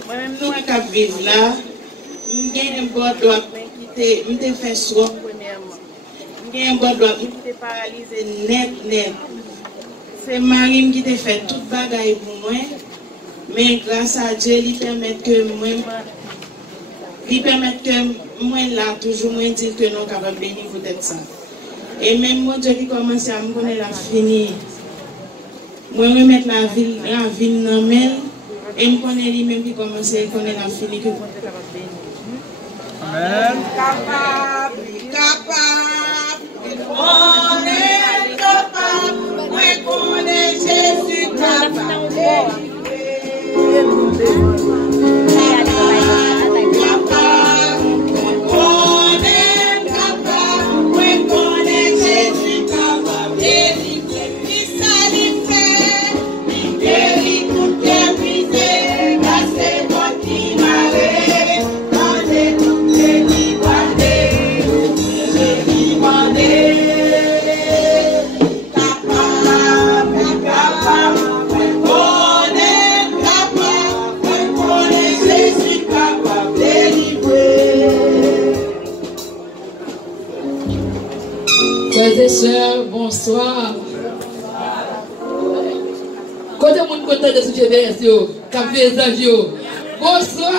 Moi-même, nous, on vivre là. Je gagne un bon droit, mais qui te fait soin, premièrement. Un bon droit qui était paralysé net. C'est Marie qui t'a fait toute bagaille pour moi. Mais grâce à Dieu, il permet que moi là, toujours moi dire que nous sommes capables de bénir peut-être ça. Et même moi, Dieu qui commence à me connaître la fini. Moi, je mettre la ville dans le mail. Et je connais lui-même qui commence à connaître la fini que vous êtes capable de bénir. Amen. Capable. On est capable, on est Jésus capable. Frères et sœurs, bonsoir. Côté mon côté de ce GBS, café les bonsoir.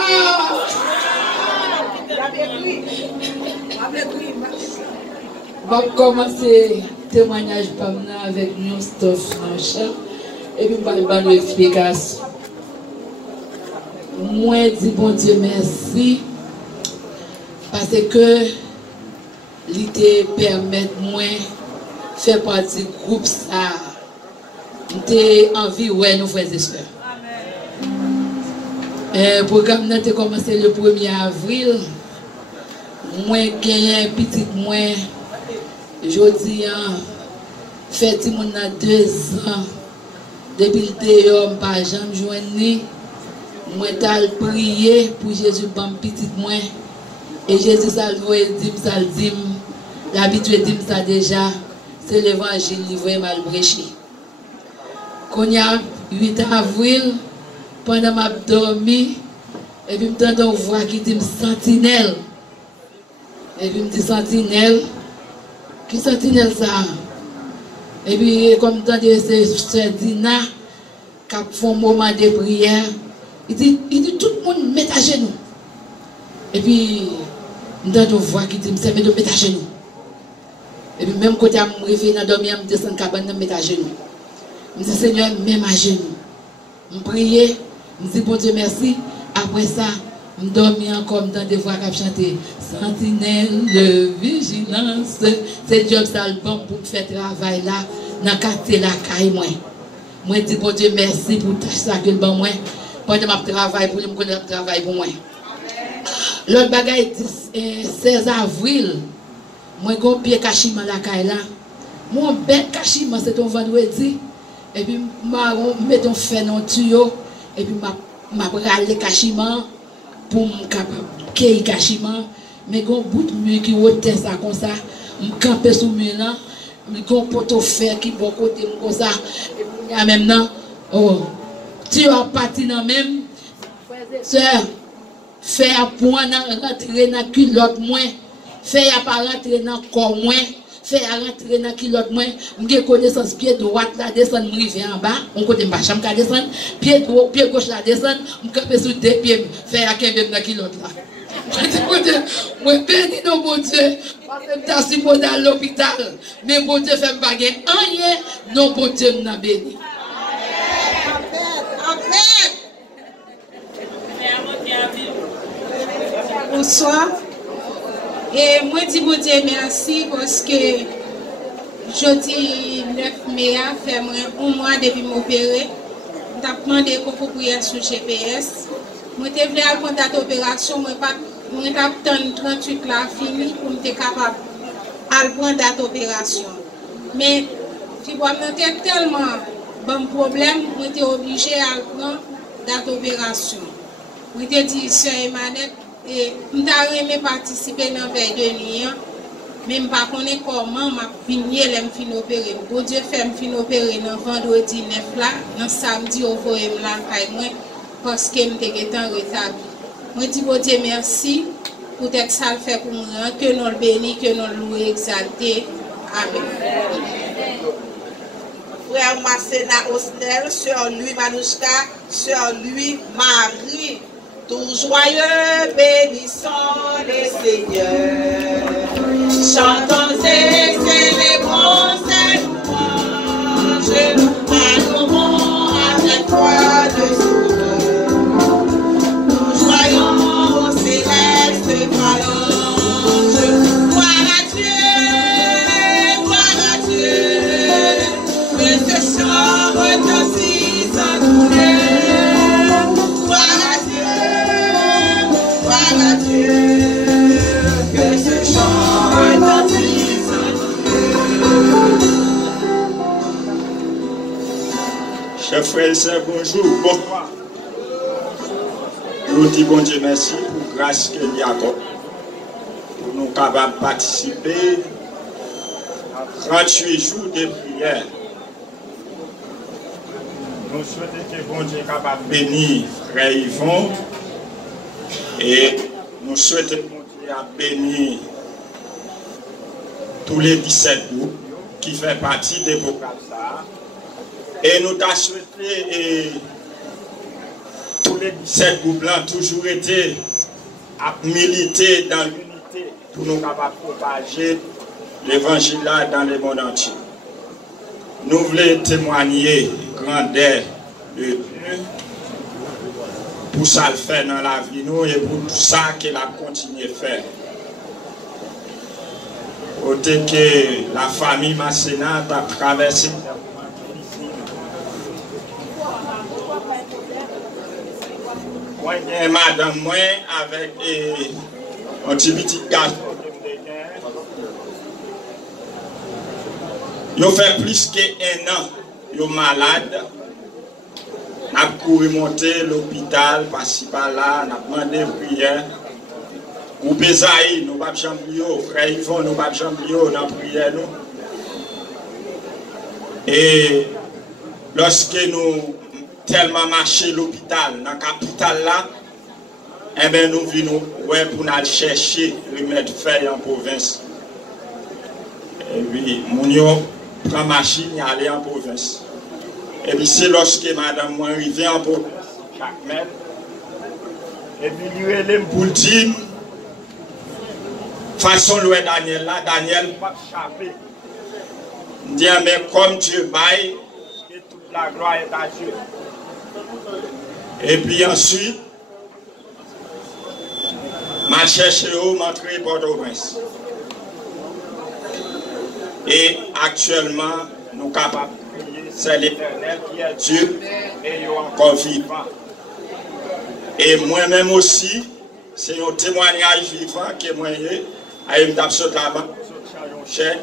On va commencer le témoignage avec nous, stuff et puis on va nous expliquer. Moi, je dis bon Dieu merci parce que il te permet moi faire partie du groupe ça. J'ai envie ouais nos frères et sœurs. Le programme a commencé le 1er avril. Moi gagné un petit moi jodi fait mon a 2 ans depuis le homme pas jamais joindre moi t'al prier pour Jésus bam petit moi et Jésus ça le dit l'habitude dit ça déjà c'est l'évangile livré mal prêché. Quand il y a 8 avril pendant m'a dormi et puis m'entend voix qui dit sentinelle et puis me dit sentinelle qui sentinelle ça et puis comme t'entendez c'est Dina qui font un moment de prière il dit tout le monde met à genoux et puis m'entend voix qui dit c'est de mettre à genoux et puis même quand je me réveille dans dormir me descend cabane me mettre à genoux me dit Seigneur même à genoux me prier me dit bon Dieu merci après ça je dormis encore dans des voix qui chanter sentinelle de vigilance c'est job ça le bon pour faire travail là dans quartier la caille moi dis bon Dieu merci pour tâche ça que le bon moi pendant ma travail pour me connaître travail pour moi l'autre bagaille 16 avril moi gon pied cachima la caille là mon bête cachima c'est un vendredi et puis marron mettons fait dans tuyau et puis m'a râler cachima pour me capable qu'il cachima mais gon bout de mur qui rotait ça comme ça me camper sous mur là me gon poteau fer qui bon côté comme ça et puis même non oh tu as parti dans même sœur faire point rentrer dans culotte moins faire pas rentrer dans corps moins faire rentrer dans culotte moins me connaissance pied droit là descendre me river en bas on côté pas chambre descendre pied droit pied gauche là descendre me camper sous deux pieds faire qu'un dans culotte là moi béni non mon Dieu parce que t'as supposé à l'hôpital mais bon Dieu fait me pas rien non bon Dieu m'a béni bonsoir et moi dis bon Dieu merci parce que jeudi 9 mai fait un mois depuis m'opérer t'as demandé qu'on prier sur GPS moi t'ai voulu aller prendre cette opération moi t'as 38 là fini pour me capable aller prendre cette opération mais tu vois moi t'ai tellement bon problème moi t'ai obligé à prendre cette opération moi t'ai dit sœur Emmanuel et m'ta aimé participer dans veille de nuit mais m'pa connait comment m'a fini l'aime fin opérer bon Dieu fait me fin opérer dans vendredi 9 là dans samedi au voyer là kay moi parce que m'était en rétabli moi dis bon Dieu merci pour être ça le fait pour moi que nous le béni que nous le louer exalter amen. Frère Marcena Osnel, sœur Louis Manouchka, sœur Louis Marie, tout joyeux bénissons le Seigneur. Chantons et célébrons ses louanges, adorons avec foi de Sauveur. Nous joyons au céleste phalange. Gloire à Dieu, que ce chant retentisse en tous lieux. Gloire à Dieu, que ce chant retentisse en tous lieux. Chers frères et sœurs, bonjour, bonsoir. Nous disons bon Dieu merci pour la grâce qu'il y a pour nous capables de participer à 38 jours de prière. Nous souhaitons que bon Dieu soit capable de bénir frère Yvon et nous souhaitons que bon Dieu a béni tous les 17 groupes qui font partie des programmes. Et nous avons souhaité, et tous les 17 groupes-là ont toujours été à militer dans l'unité pour nous capables de propager l'évangile dans le monde entier. Nous voulons témoigner grandeur de Dieu pour ça le faire dans la vie nous et pour tout ça qu'il a continué à faire. côté que la famille Masséna a traversé. Moi, j'ai madame moi avec un petit garçon. Ils ont fait plus qu'un an, ils sont malades. Nous avons couru monter l'hôpital, passer par là, nous avons demandé prière. Ou Bézaï, nous ne pouvons pas frère Yvon, nous ne pouvons pas dans la prière. Et lorsque nous tellement marché l'hôpital, dans la capitale là, eh bien nous venons pour nous chercher remettre feuille en province. Et puis, nous prend machine et aller en province. Et puis c'est lorsque madame moi arrivée en province, chaque mètre, et puis lui elle pour dire, façon louer Daniel là, Daniel pas échapper. Dit mais comme Dieu baille, que toute la gloire est à Dieu. Et puis ensuite, m'a cherché où m'entrer Port-au-Prince. Et actuellement, nous sommes capables de prier, c'est l'Éternel qui est Dieu et il est encore vivant. Et moi-même aussi, c'est un témoignage vivant que moi, je me suis chèque.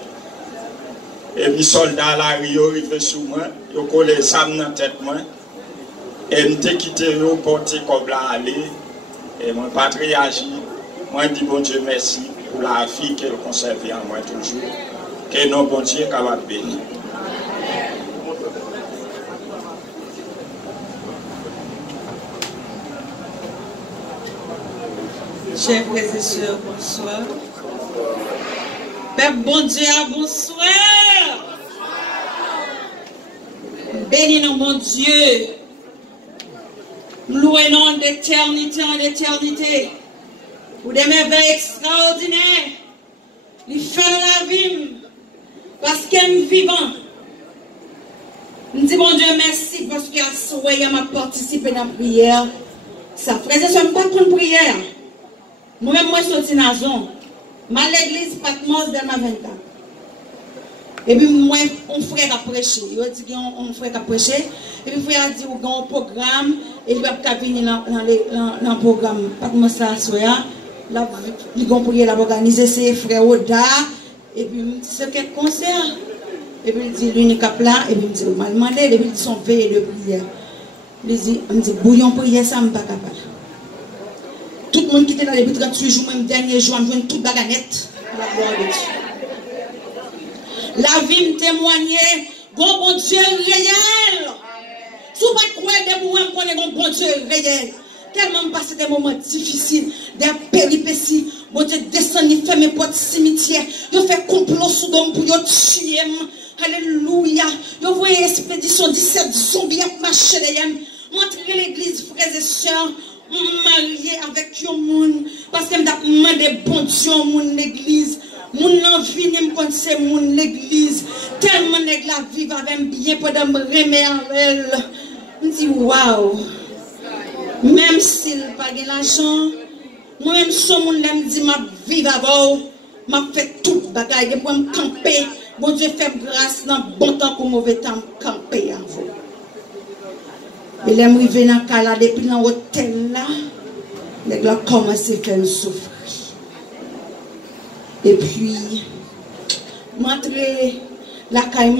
Et puis, les soldats là, ils arrivent sur moi, ils ont collé les âmes dans la tête. Et je me suis quitté, je me porté comme là, aller. Et je n'ai pas réagi. Moi, je dis bon Dieu merci pour la vie qu'elle conserve en moi toujours. Que nos bon Dieu capable de bénir. Chers frères et sœurs, bonsoir. Père bon Dieu, bonsoir. Bénis nos bon Dieu. Louez-nous d'éternité en éternité. Pour des merveilles extraordinaires. Il fait la vie. Parce qu'elle est vivant. Je dis bon Dieu merci parce qu'à ce m'a participé dans la prière. Ça frère, je ne suis pas pour une prière. Moi-même, moi, je suis sorti dans la zone. Ma l'église, Patmos, de ma 20 ans. Et puis, moi, on frère a prêché. Il a dit qu'on frère a prêché. Et puis, frère a dit qu'on a un programme. Et il va venir dans le programme. Patmos, ça, soya. Là, ils vont prier, là, organiser ses frères Oda. Et puis, il me dit, c'est quel concert? Et puis, il dit, l'unique là. Et puis, il me dit, on m'a demandé. Et puis, ils sont veillés de prière. Il me dit, bouillon prière, ça, je ne suis pas capable. Tout le monde qui était dans les 38 jours, même dernier jour, je joue toute baganette. La gloire de Dieu. La vie me témoignait, bon Dieu réel. Si vous ne croyez pas de moi, je connais bon Dieu réel. Tellement passé des moments difficiles, des péripéties. Bon Dieu descend, il fait mes portes cimetière. Il fait complot sous l'homme pour tuer. Alléluia. Il voyait expédition 17 zombies à marcher derrière. Montrer l'église, frères et sœurs. Marié avec un monde parce que je demandé bon Dieu mon l'église mon envie me connaît c'est mon l'église tellement nèg la vivre avec bien pour me remettre elle me dit waouh même s'il pas de l'argent moi même son monde là me dit m'a vivre avant m'a fait tout bagaille pour me camper bon Dieu fait grâce dans bon temps comme mauvais temps camper en vous. Il est arrivé dans le cas là, depuis dans l'hôtel là, il a commencé à faire souffrir. Et puis, m'entrer la caille,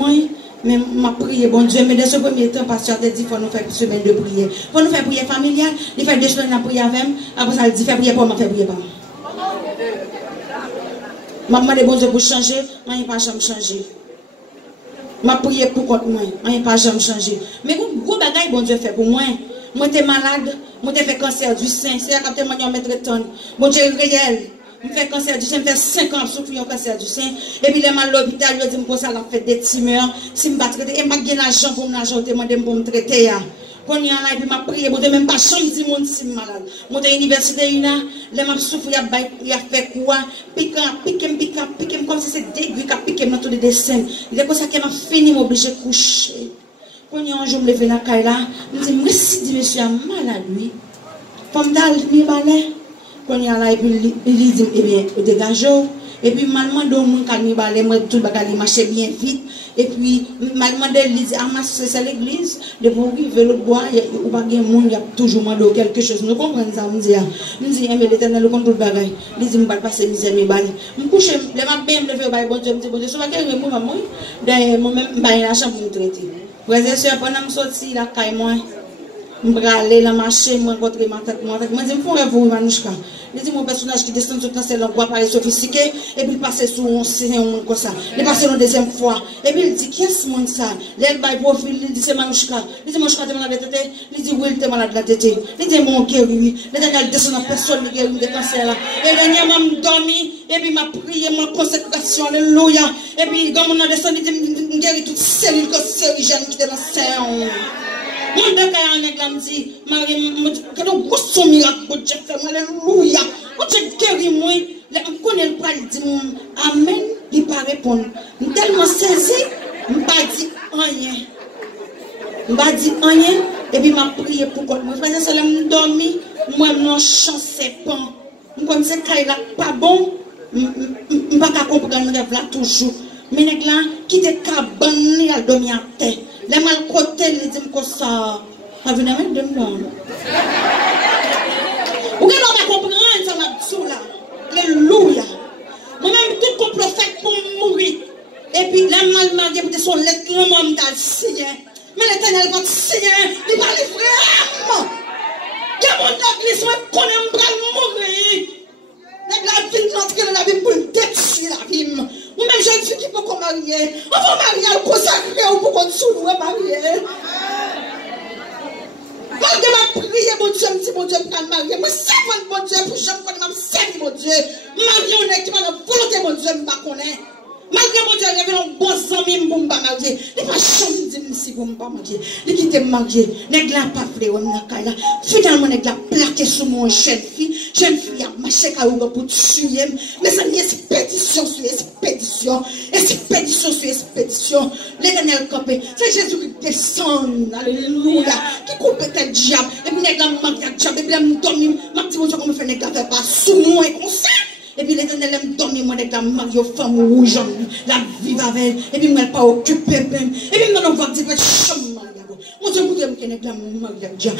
mais m'a prié, bon Dieu, mais dans ce premier temps, pasteur a dit qu'il faut nous faire une semaine de prière. Il faut nous faire prière familiale, il fait 2 semaines de prière avec moi, après ça, il dit, fais prier pour moi, fais prier pour moi. Je demandé bon Dieu pour changer, je n'ai pas jamais changé. Je prié pour contre moi, je n'ai pas jamais changé. Mais gros bagaille, bon Dieu fait pour moi. Moi, j'étais malade, moi, j'ai fait cancer du sein. C'est quand je suis mettre tonne. Bon Dieu réel. Je fais cancer du sein, je fais 5 ans souffrir un cancer du sein. Et puis, les mal à l'hôpital, je dis que ça a fait des tumeurs. Si je ne traite pas, et je n'ai pas l'argent pour me traiter. Quand il y a là, et puis je prié, je même pas changer si je suis malade. Je suis à l'université, je suis souffert, il a fait quoi? Piquem, comme si c'était dégueu, piquem dans tous les dessins. Il est comme ça qu'il m'a fini, m'obligé de coucher. Quand il y a un jour, je me lève dans la caille là, je me dis, merci, monsieur a mal à lui. Comme dans le balai. Quand il y a là, et puis il dit, eh bien, dégagez. Et puis, je demande au monde qui moi tout le bagage marcher bien vite. Et puis, je demande à l'église, c'est l'église, de pour arriver l'autre bois, ou pas de monde, il y a toujours demandé quelque chose. Nous comprenons ça, nous disons, mais l'éternel, le contrôle bagage. Il dit, je ne vais pas passer misère, mais je me couche, je vais bien me lever, bon Dieu, bon Dieu, je vais faire moi, d'ailleurs, moi-même, je vais la chambre pour me traiter. Frères et sœurs, pendant que je sortis, la caille, moi, je vais aller dans la marché, je vais rencontrer ma tête, moi, je dis, je vais vous, Manouchka. Je dis, mon personnage qui descend tout le temps, c'est l'envoi par les sophistiqués, et puis il passe sur un monde comme ça. Il passe une deuxième fois, et puis il dit, qui est ce monde ça? L'aile by profil, il dit, c'est Manouchka. Il dit, Manouchka, t'es malade de tête? Il dit, oui, t'es malade de la tête. Il dit, mon guéri, il descend dans personne, il guérit de cancer là. Et dernièrement, je dormi, et puis m'a prié, ma consécration, alléluia. Et puis, quand on a descendu, il dit, guérit toute cellule cancérigène qui était dans le sein. Mon Dieu, quand on dit, Marie, que nous gros miracle pour Dieu fait, alléluia. Quand Dieu guérit moi, on connaît le pas dit amen, il pas répondre. Je suis tellement saisi, je ne pas dit rien. Je ne pas dit rien, et puis je prié pour quoi. Je faisais ça, je dormi, moi, je n'en chancais pas. Je connaissais que ce n'est pas bon, je ne peux pas comprendre le rêve là toujours. Mais les gens qui étaient cabane, ils ont dormi à terre. Les mal côté, ils disent comme ça. Ça vient même de moi. Vous ne pouvez pas comprendre ça, ma là. Alléluia. Moi-même, tout complot fait pour mourir. Et puis, les mal mariés, peut-être sont les grands hommes d'Alcien. Mais l'éternel va signer, il va les vraiment. Il y a mon église, je connais un bras mourir. La vie d'entrer dans la vie pour détruire la vie. Ou même jeune fille qui peut qu'on marie. On va marier, on consacrer, ou pour qu'on s'ouvre marier. Malgré ma prière, mon Dieu, me dit, mon Dieu, je vais marier. Moi, servante, mon Dieu, pour jamais connaître ma servir, mon Dieu. Marier, on est qui va la volonté, mon Dieu, je ne connais pas. Malgré mon Dieu, il y avait un bon ami pour me marier. Il n'a pas jamais dit si vous ne pas marier. Il quitte marier. Il n'a pas fait de finalement, il a plaqué sur mon jeune fille. Jeune fille a marché pour tuer. Mais ça y est, expédition sur expédition. Expédition sur expédition. L'éternel campé. C'est Jésus qui descend. Alléluia. Qui coupe le diable. Et puis, il a marié le diable. Et puis, il a dormi. Ma petite bonne, comment faire le faire pas sous moi et comme ça. Et puis l'éternel aime dormir, moi, avec la mariée aux femmes rouges, la vie avec elle. Et puis, moi, elle pas occupée même. Et puis, moi, on va dire, chambre, mon Dieu, vous devez me la mariée. Et Dieu,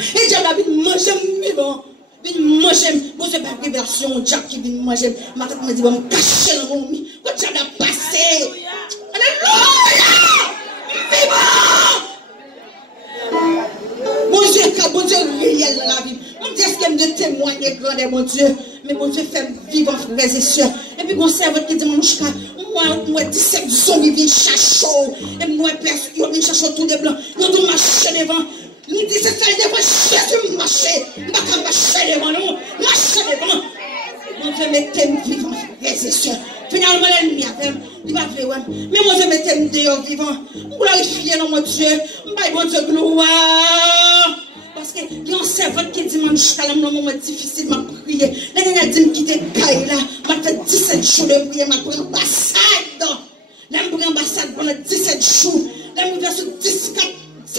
la vie, manger, vivant. Vin manger, vous avez pas révélation, Dieu qui vient manger. Ma tête me dit, va me cacher dans mon lit. Vous Dieu a passé. Alléluia! Vivant! Mon Dieu, réel dans la vie. Mon Dieu, est-ce qu'elle me témoigne grandeur, mon Dieu? Mais mon Dieu fait vivre, frères et sœurs. Et puis, mon serveur qui dit, mon chouka, moi, 17 zombies viennent chercher. Et moi, personne, viennent chercher tout de blanc. Ils ont marché devant. Nous disons, c'est devant Jésus, marcher. Je ne vais pas marcher devant nous. Marcher devant. Mon Dieu, mettez-moi vivant, frères et sœurs. Finalement, l'ennemi a fait, il va faire, mais mon Dieu, mettez-moi dehors vivant. Glorifiez mon Dieu. Mon Dieu, gloire. Parce que il y a un serveur qui dit, man, je suis dans un moment difficile, ma prière. La dernière dit, qui te caille là, m'a fait 17 jours de prière, m'a pris ambassade. Là, m'a pris ambassade pendant 17 jours. Là, m'a fait sur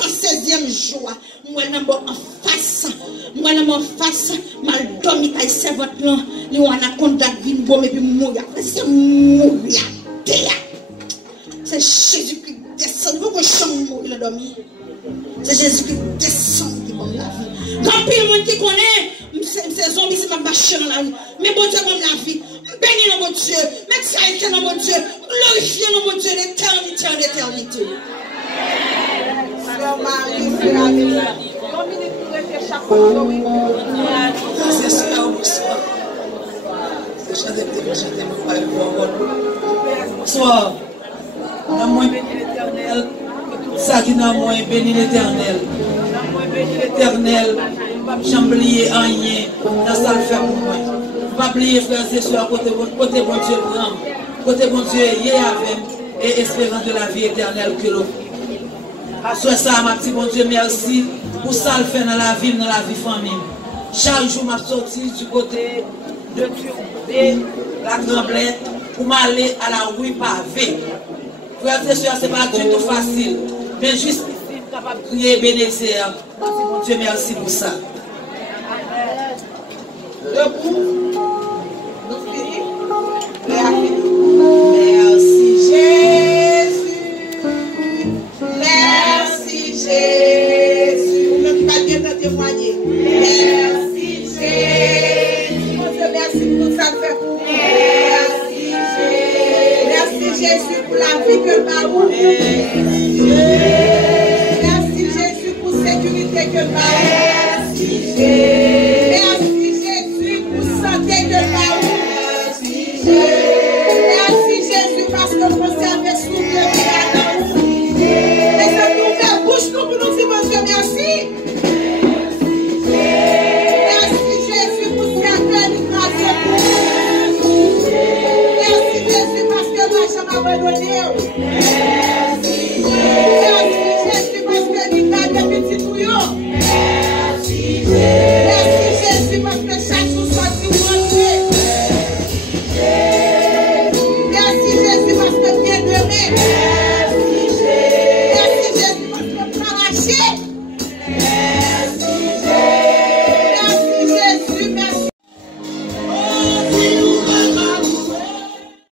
116e jour. Moi, je suis en face. Moi, je suis en face. M'a dormi avec serveur là. Il y a un contact de bon, et puis mourir. C'est mourir. C'est Jésus qui descend. Pourquoi je suis mourir, il a dormi? C'est Jésus qui descend. La vie. Quand pile monde qui connaît, ces zombies, c'est ma marché dans la vie. Mais bon Dieu, comme la vie, bénis dans mon Dieu, mettez dans mon Dieu, glorifiez dans mon Dieu d'éternité en éternité. Sœur Marie, frère Amélie, Dominique pourrait faire chaque fois. C'est ça, bonsoir. C'est chanter, bonsoir. Dans moi, béni l'éternel. Ça qui dans moi, béni l'éternel. Béni l'éternel, je n'ai oublié rien dans ça le fait pour moi. Je n'ai pas oublié frère et sœurs, côté bon Dieu grand, côté bon Dieu y est avec et espérance de la vie éternelle que l'on. Soit ça, ma petite bon Dieu, merci pour ça le fait dans la vie famille. Chaque jour, je suis sorti du côté de Turbe, la Tremblay, pour m'aller à la rue pavée. Frère et sœurs, ce n'est pas du tout facile, mais juste capable de prier, bénéficier. Mon Dieu, merci pour ça. Debout. Nous finissons. témoigner. Merci Jésus. Mon Dieu, merci pour tout ça fait pour nous. Merci Jésus. Merci Jésus pour la vie que nous. Merci Jésus pour la sécurité que nous. Merci Jésus.